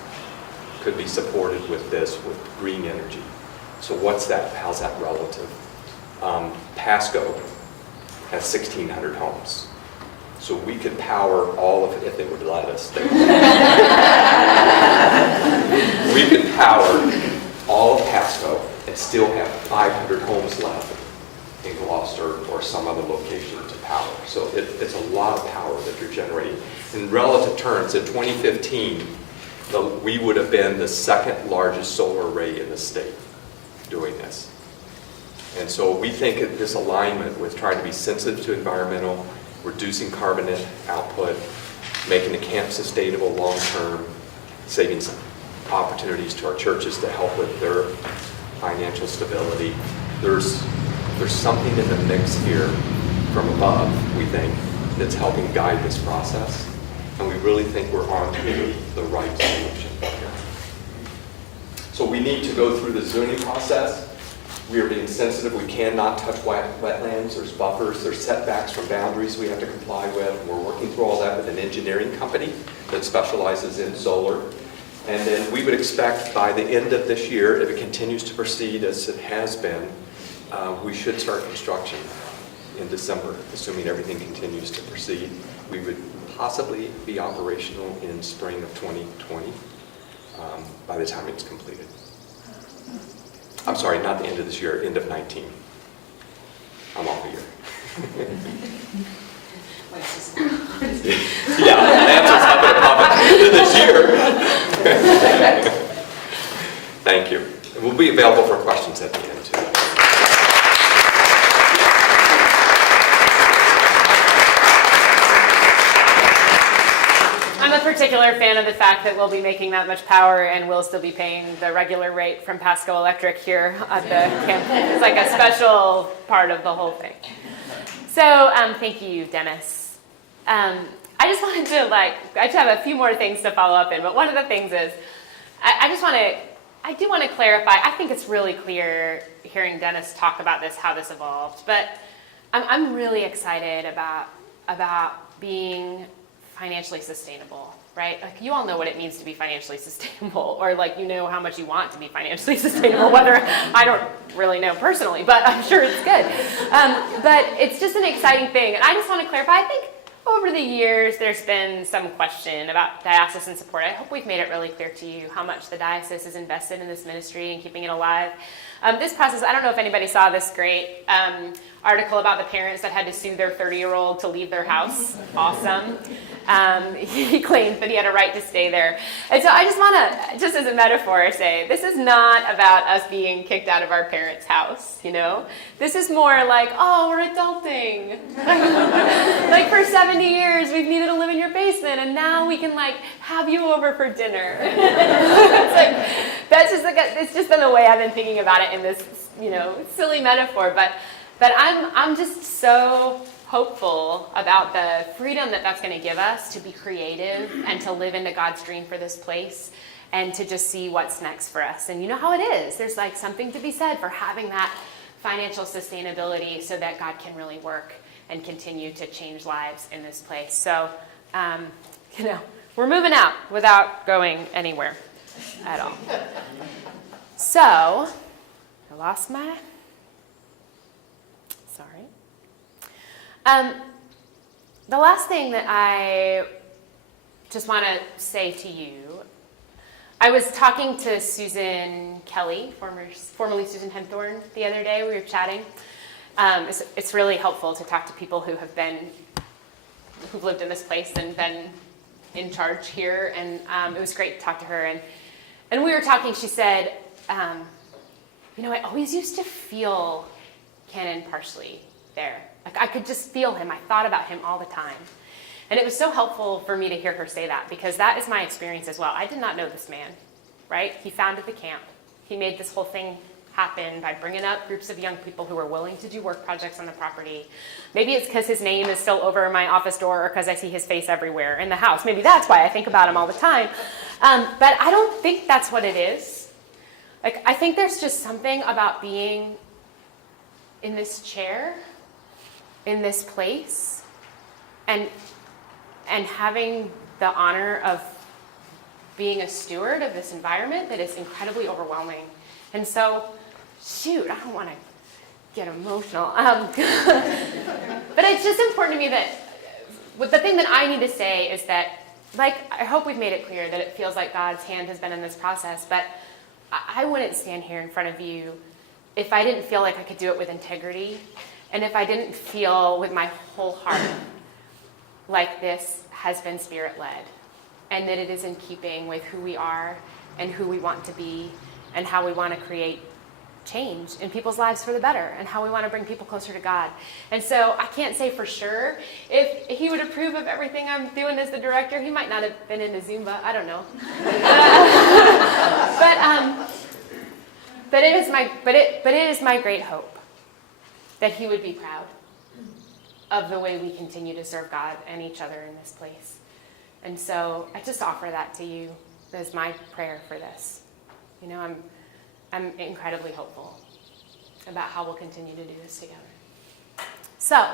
could be supported with this, with green energy. So what's that? How's that relative? Pasco has 1,600 homes. So we could power all of it if they would let us. We could power all of Pasco and still have 500 homes left in Gloucester or some other location to power. So it's a lot of power that you're generating. In relative terms, in 2015, we would have been the second largest solar array in the state doing this. And so we think that this alignment with trying to be sensitive to environmental, reducing carbon output, making the camp sustainable long term, savings opportunities to our churches to help with their financial stability. There's something in the mix here from above, we think, that's helping guide this process. And we really think we're on to the right solution here. So we need to go through the zoning process. We are being sensitive. We cannot touch wetlands. There's buffers. There's setbacks from boundaries we have to comply with. And we're working through all that with an engineering company that specializes in solar. And then we would expect by the end of this year, if it continues to proceed as it has been, we should start construction in December, assuming everything continues to proceed. We would possibly be operational in spring of 2020 by the time it's completed. I'm sorry, not the end of this year, end of 19. I'm off a year. Yeah, the answer's not going to pop at the end of this year. Thank you. And we'll be available for questions at the end, too. I'm a particular fan of the fact that we'll be making that much power and we'll still be paying the regular rate from Pasco Electric here at the campus. It's like a special part of the whole thing. So thank you, Dennis. I just wanted to I just have a few more things to follow up in, but one of the things is I do want to clarify. I think it's really clear hearing Dennis talk about this, how this evolved, but I'm really excited about being financially sustainable, right? Like you all know what it means to be financially sustainable, or like you know how much you want to be financially sustainable, whether I don't really know personally, but I'm sure it's good. But it's just an exciting thing. And I just want to clarify, I think over the years there's been some question about diocesan support. I hope we've made it really clear to you how much the diocese is invested in this ministry and keeping it alive. This process, I don't know if anybody saw this great article about the parents that had to sue their 30-year-old to leave their house. Awesome. He claimed that he had a right to stay there. And so I just want to, just as a metaphor, say, this is not about us being kicked out of our parents' house, you know? This is more like, oh, we're adulting. Like for 70 years, we've needed to live in your basement, and now we can have you over for dinner. It's just been the way I've been thinking about it in this, silly metaphor. But I'm just so hopeful about the freedom that that's going to give us to be creative and to live into God's dream for this place and to just see what's next for us. And you know how it is. There's something to be said for having that financial sustainability so that God can really work and continue to change lives in this place. So, we're moving out without going anywhere at all. So, I lost my... Sorry. The last thing that I just want to say to you, I was talking to Susan Kelly, formerly Susan Henthorne, the other day. We were chatting. It's really helpful to talk to people who've lived in this place and been in charge here, and it was great to talk to her. And we were talking. She said, I always used to feel Canon Parsley there. I could just feel him. I thought about him all the time. And it was so helpful for me to hear her say that, because that is my experience as well. I did not know this man, right? He founded the camp. He made this whole thing happen by bringing up groups of young people who were willing to do work projects on the property. Maybe it's because his name is still over my office door, or because I see his face everywhere in the house. Maybe that's why I think about him all the time. But I don't think that's what it is. I think there's just something about being in this chair, in this place, and having the honor of being a steward of this environment that is incredibly overwhelming. And so, I don't want to get emotional. But it's just important to me that the thing that I need to say is that, I hope we've made it clear that it feels like God's hand has been in this process, but I wouldn't stand here in front of you if I didn't feel like I could do it with integrity, and if I didn't feel with my whole heart like this has been Spirit-led, and that it is in keeping with who we are and who we want to be and how we want to create change in people's lives for the better and how we want to bring people closer to God. And so I can't say for sure if he would approve of everything I'm doing as the director. He might not have been into Zumba. I don't know. But it is my great hope that he would be proud of the way we continue to serve God and each other in this place. And so I just offer that to you as my prayer for this. You know, I'm incredibly hopeful about how we'll continue to do this together. So,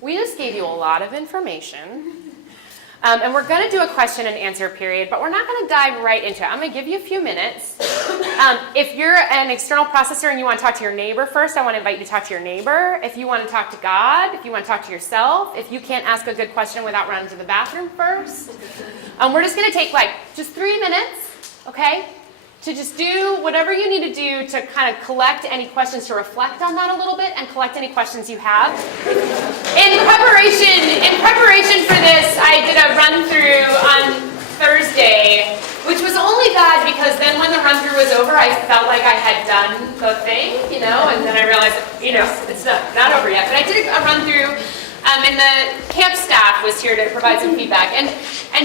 we just gave you a lot of information. And we're going to do a question and answer period, but we're not going to dive right into it. I'm going to give you a few minutes. If you're an external processor and you want to talk to your neighbor first, I want to invite you to talk to your neighbor. If you want to talk to God, if you want to talk to yourself, if you can't ask a good question without running to the bathroom first, we're just going to take just 3 minutes, okay, to just do whatever you need to do to kind of collect any questions, to reflect on that a little bit and collect any questions you have. In preparation for this, I did a run-through on Thursday, which was only bad because then when the run-through was over, I felt like I had done the thing, and then I realized, it's not over yet. But I did a run-through, and the camp staff was here to provide some feedback. And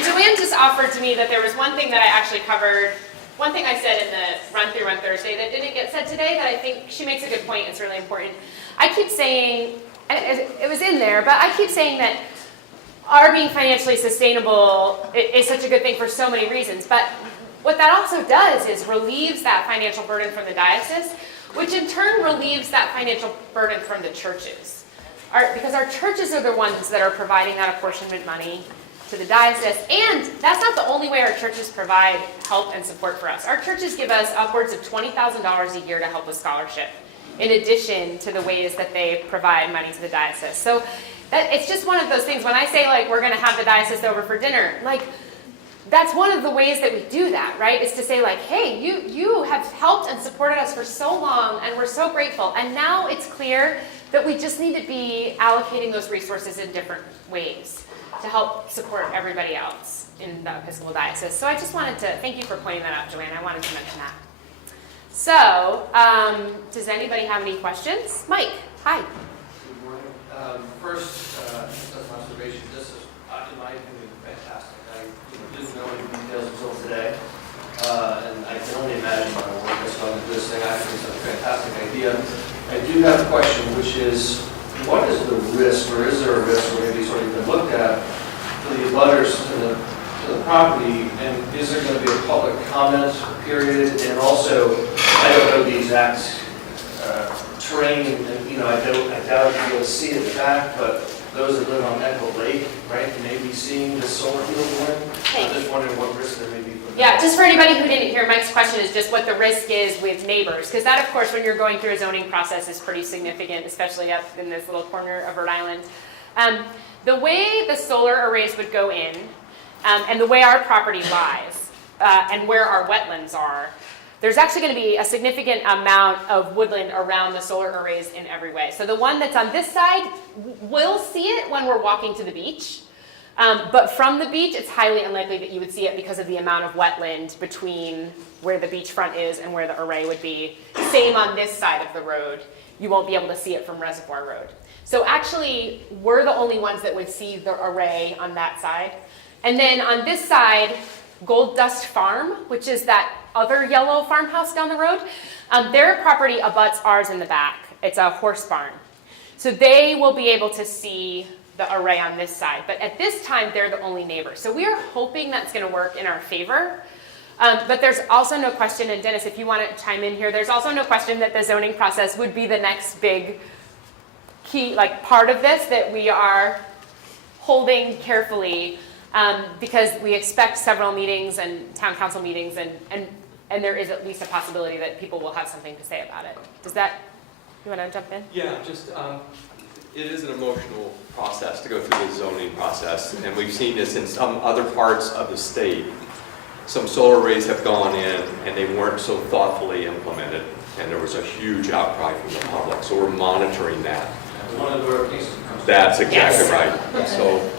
Joanne just offered to me that there was one thing that I actually covered. One thing I said in the run-through on Thursday that didn't get said today that I think she makes a good point. It's really important. I keep saying, and it was in there, but I keep saying that our being financially sustainable is such a good thing for so many reasons. But what that also does is relieves that financial burden from the diocese, which in turn relieves that financial burden from the churches. Because our churches are the ones that are providing that apportionment money to the diocese, and that's not the only way our churches provide help and support for us. Our churches give us upwards of $20,000 a year to help with scholarship, in addition to the ways that they provide money to the diocese. So it's just one of those things. When I say we're going to have the diocese over for dinner, that's one of the ways that we do that, right? Is to say hey, you have helped and supported us for so long, and we're so grateful. And now it's clear that we just need to be allocating those resources in different ways to help support everybody else in the Episcopal Diocese. So I just wanted to thank you for pointing that out, Joanne. I wanted to mention that. So, does anybody have any questions? Mike, hi. Good morning. First, just as an observation, this is, in my opinion, fantastic. I didn't know any details until today, and I can only imagine my work that's going into this thing. I think it's a fantastic idea. I do have a question, which is, what is the risk, or is there a risk, or maybe sort of been looked at, for the abutters to the property, and is there going to be a public comment period? And also, I don't know the exact terrain, and I doubt you'll be able to see it back, but those that live on Echo Lake, right, may be seeing the solar field going. I'm just wondering what risk there may be for them. Yeah, just for anybody who didn't hear, Mike's question is just what the risk is with neighbors, because that, of course, when you're going through a zoning process is pretty significant, especially up in this little corner of Rhode Island. The way the solar arrays would go in, and the way our property lies, and where our wetlands are, there's actually going to be a significant amount of woodland around the solar arrays in every way. So the one that's on this side, we'll see it when we're walking to the beach. But from the beach, it's highly unlikely that you would see it because of the amount of wetland between where the beachfront is and where the array would be. Same on this side of the road. You won't be able to see it from Reservoir Road. So actually, we're the only ones that would see the array on that side. And then on this side, Gold Dust Farm, which is that other yellow farmhouse down the road, their property abuts ours in the back. It's a horse barn. So they will be able to see the array on this side. But at this time, they're the only neighbor. So we are hoping that's going to work in our favor. But there's also no question, and Dennis, if you want to chime in here, there's also no question that the zoning process would be the next big key, part of this that we are holding carefully, because we expect several meetings and town council meetings, and there is at least a possibility that people will have something to say about it. You want to jump in? Yeah, just, it is an emotional process to go through the zoning process, and we've seen this in some other parts of the state. Some solar arrays have gone in, and they weren't so thoughtfully implemented, and there was a huge outcry from the public, so we're monitoring that. One of the cases. That's exactly Yes. right. So,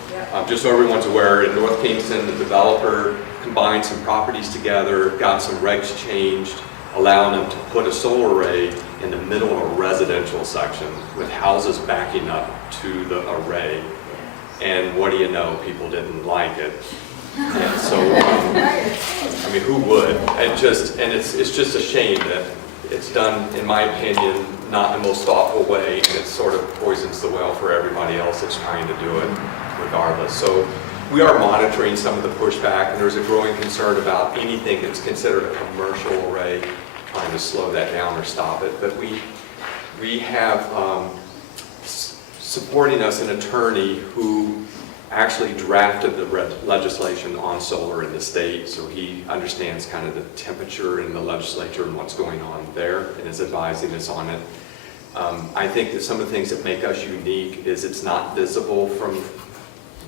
just so everyone's aware, in North Kingston, the developer combined some properties together, got some regs changed, allowing them to put a solar array in the middle of a residential section with houses backing up to the array. And what do you know, people didn't like it. And so, I mean, who would? And it's just a shame that it's done, in my opinion, not in the most thoughtful way, and it sort of poisons the well for everybody else that's trying to do it regardless. So we are monitoring some of the pushback, and there's a growing concern about anything that's considered a commercial array, trying to slow that down or stop it. But we have supporting us an attorney who actually drafted the legislation on solar in the state, so he understands kind of the temperature in the legislature and what's going on there, and is advising us on it. I think that some of the things that make us unique is it's not visible from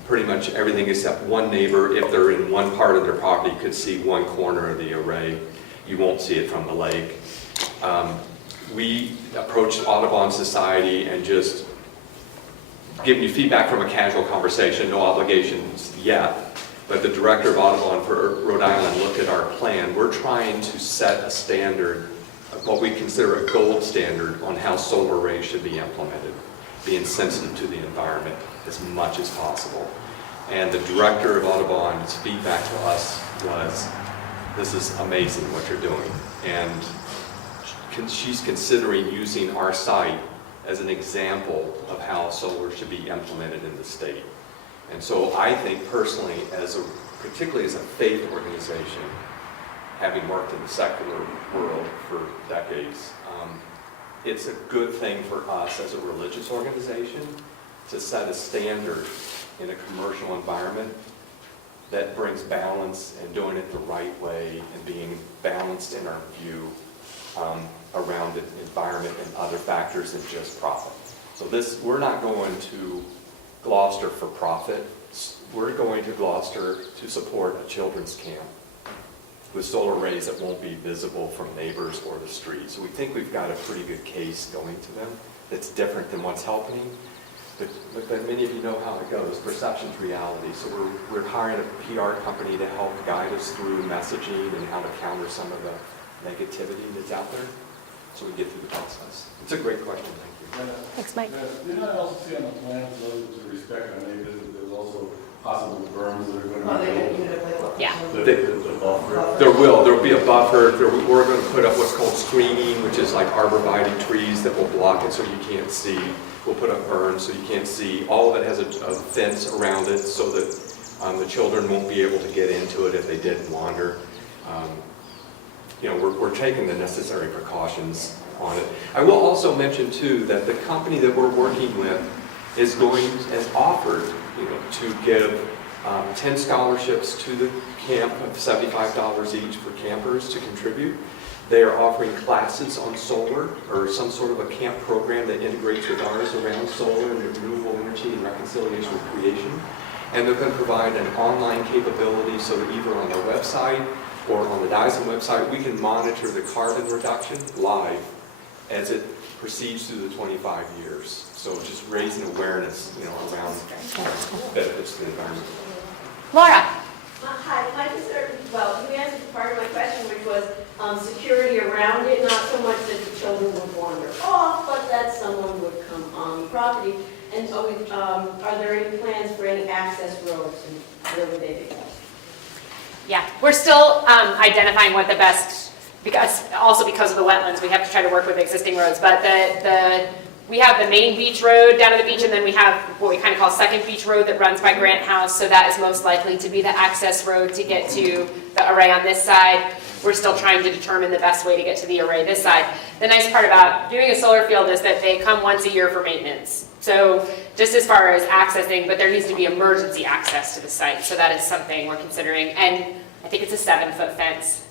pretty much everything except one neighbor. If they're in one part of their property, could see one corner of the array. You won't see it from the lake. We approached Audubon Society and just giving you feedback from a casual conversation, no obligations yet, but the director of Audubon for Rhode Island looked at our plan. We're trying to set a standard, what we consider a gold standard on how solar arrays should be implemented, being sensitive to the environment as much as possible. And the director of Audubon's feedback to us was, this is amazing what you're doing. And she's considering using our site as an example of how solar should be implemented in the state. And so I think personally, particularly as a faith organization, having worked in the secular world for decades, it's a good thing for us as a religious organization to set a standard in a commercial environment that brings balance and doing it the right way and being balanced in our view around the environment and other factors than just profit. So we're not going to Gloucester for profit. We're going to Gloucester to support a children's camp with solar arrays that won't be visible from neighbors or the street. So we think we've got a pretty good case going to them that's different than what's happening. But many of you know how it goes. Perception's reality. So we're hiring a PR company to help guide us through messaging and how to counter some of the negativity that's out there, so we get through the process. It's a great question. Thank you. Thanks, Mike. Did I also see on the plans, those to respect our neighbors, that there's also possible berms that are going to be built? Yeah. The buffer. There'll be a buffer. We're going to put up what's called screening, which is like arborvitae trees that will block it so you can't see. We'll put up berms so you can't see. All of it has a fence around it so that the children won't be able to get into it if they did wander. We're taking the necessary precautions on it. I will also mention too that the company that we're working with has offered, to give 10 scholarships to the camp of $75 each for campers to contribute. They are offering classes on solar or some sort of a camp program that integrates with ours around solar and renewable energy and reconciliation with creation. And they're going to provide an online capability so that either on their website or on the Dyson website, we can monitor the carbon reduction live as it proceeds through the 25 years. So just raising awareness, around benefits to the environment. Laura. Hi, my concern, you answered part of my question, which was security around it, not so much that the children would wander off, but that someone would come on the property. And so are there any plans for any access roads, and where would they be? Yeah, we're still identifying what the best, because of the wetlands, we have to try to work with existing roads. But we have the main beach road down to the beach, and then we have what we kind of call Second Beach Road that runs by Grant House. So that is most likely to be the access road to get to the array on this side. We're still trying to determine the best way to get to the array this side. The nice part about doing a solar field is that they come once a year for maintenance. So just as far as accessing, but there needs to be emergency access to the site. So that is something we're considering. And I think it's a 7-foot fence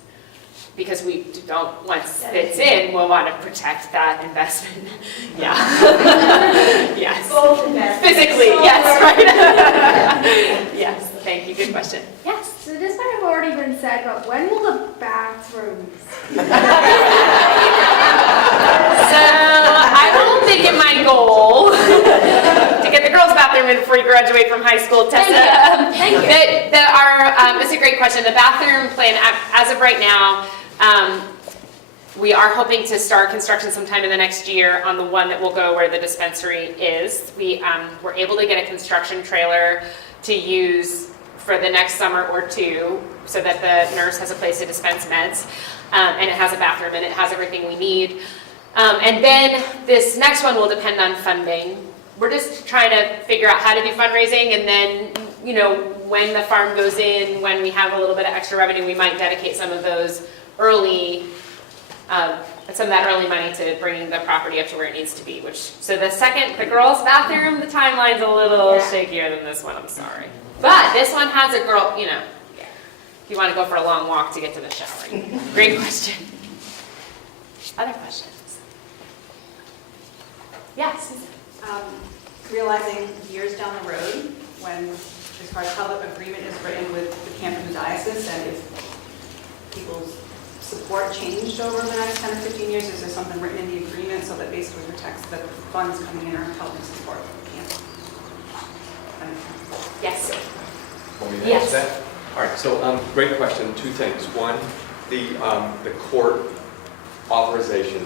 because we don't, once it's in, we'll want to protect that investment. Yeah. Yes. Both investments. Physically, yes, right? Yes, thank you. Good question. Yes. So this might have already been said, but when will the bathrooms? So I will make it my goal to get the girls' bathroom in before you graduate from high school, Tessa. Thank you. That's a great question. The bathroom plan, as of right now, We are hoping to start construction sometime in the next year on the one that will go where the dispensary is. We were able to get a construction trailer to use for the next summer or two so that the nurse has a place to dispense meds. And it has a bathroom and it has everything we need. And then this next one will depend on funding. We're just trying to figure out how to do fundraising, and then, you know, when the farm goes in, when we have a little bit of extra revenue, we might dedicate some of those early, some of that early money to bringing the property up to where it needs to be. So the girls' bathroom, the timeline's a little shakier than this one, I'm sorry. But this one has a girl, you know, if you want to go for a long walk to get to the shower. Great question. Other questions? Yes, Susan. Realizing years down the road, when, as far as public agreement is written with the Camden Diocese, and if people's support changed over the next 10 or 15 years, is there something written in the agreement so that basically protects that the funds coming in are helping support the camp? Yes. Want me to Yes. answer that? All right, so great question. Two things. One, the court authorization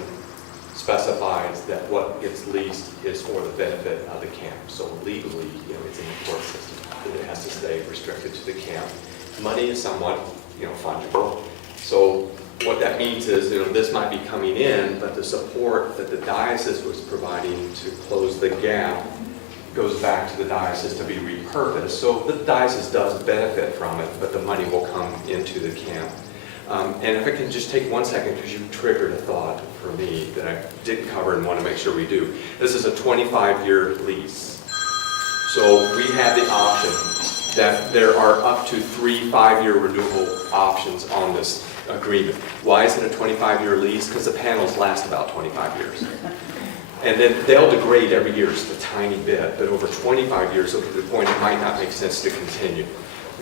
specifies that what gets leased is for the benefit of the camp. So legally, you know, it's in the court system that it has to stay restricted to the camp. Money is somewhat, you know, fungible. So what that means is, you know, this might be coming in, but the support that the diocese was providing to close the gap goes back to the diocese to be repurposed. So the diocese does benefit from it, but the money will come into the camp. And if I can just take 1 second, because you triggered a thought for me that I didn't cover and want to make sure we do. This is a 25-year lease. So we have the option that there are up to 3 5-year renewal options on this agreement. Why is it a 25-year lease? Because the panels last about 25 years. And then they'll degrade every year just a tiny bit, but over 25 years, so to the point it might not make sense to continue.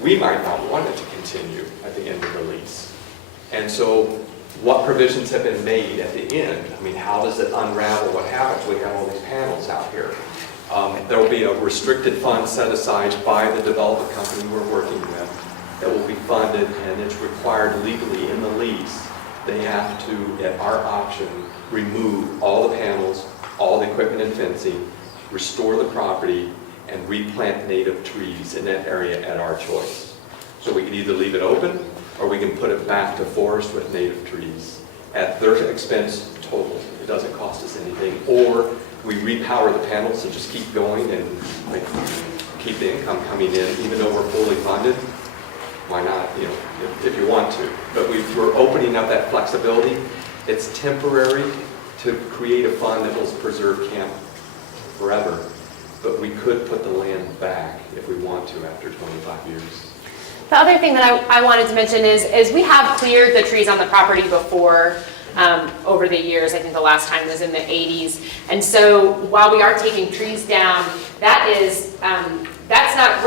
We might not want it to continue at the end of the lease. And so what provisions have been made at the end? I mean, how does it unravel what happens? We have all these panels out here. There will be a restricted fund set aside by the development company we're working with that will be funded, and it's required legally in the lease. They have to, at our option, remove all the panels, all the equipment and fencing, restore the property, and replant native trees in that area at our choice. So we can either leave it open, or we can put it back to forest with native trees at their expense total. It doesn't cost us anything. Or we repower the panels and just keep going and keep the income coming in, even though we're fully funded. Why not, you know, if you want to. But we're opening up that flexibility. It's temporary to create a fund that will preserve camp forever. But we could put the land back if we want to after 25 years. The other thing that I wanted to mention is we have cleared the trees on the property before over the years. I think the last time was in the 80s. And so while we are taking trees down, we're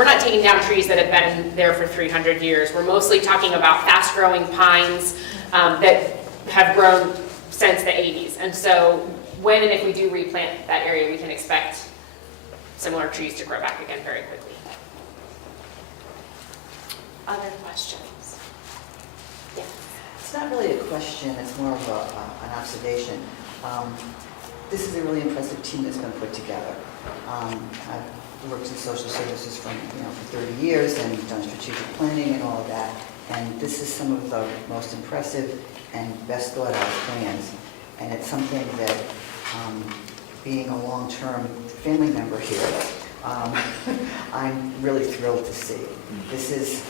not taking down trees that have been there for 300 years. We're mostly talking about fast-growing pines that have grown since the 80s. And so when and if we do replant that area, we can expect similar trees to grow back again very quickly. Other questions? Yeah. It's not really a question, it's more of an observation. This is a really impressive team that's been put together. I've worked in social services for 30 years and done strategic planning and all of that. And this is some of the most impressive and best thought out plans. And it's something that, being a long-term family member here, I'm really thrilled to see. This is,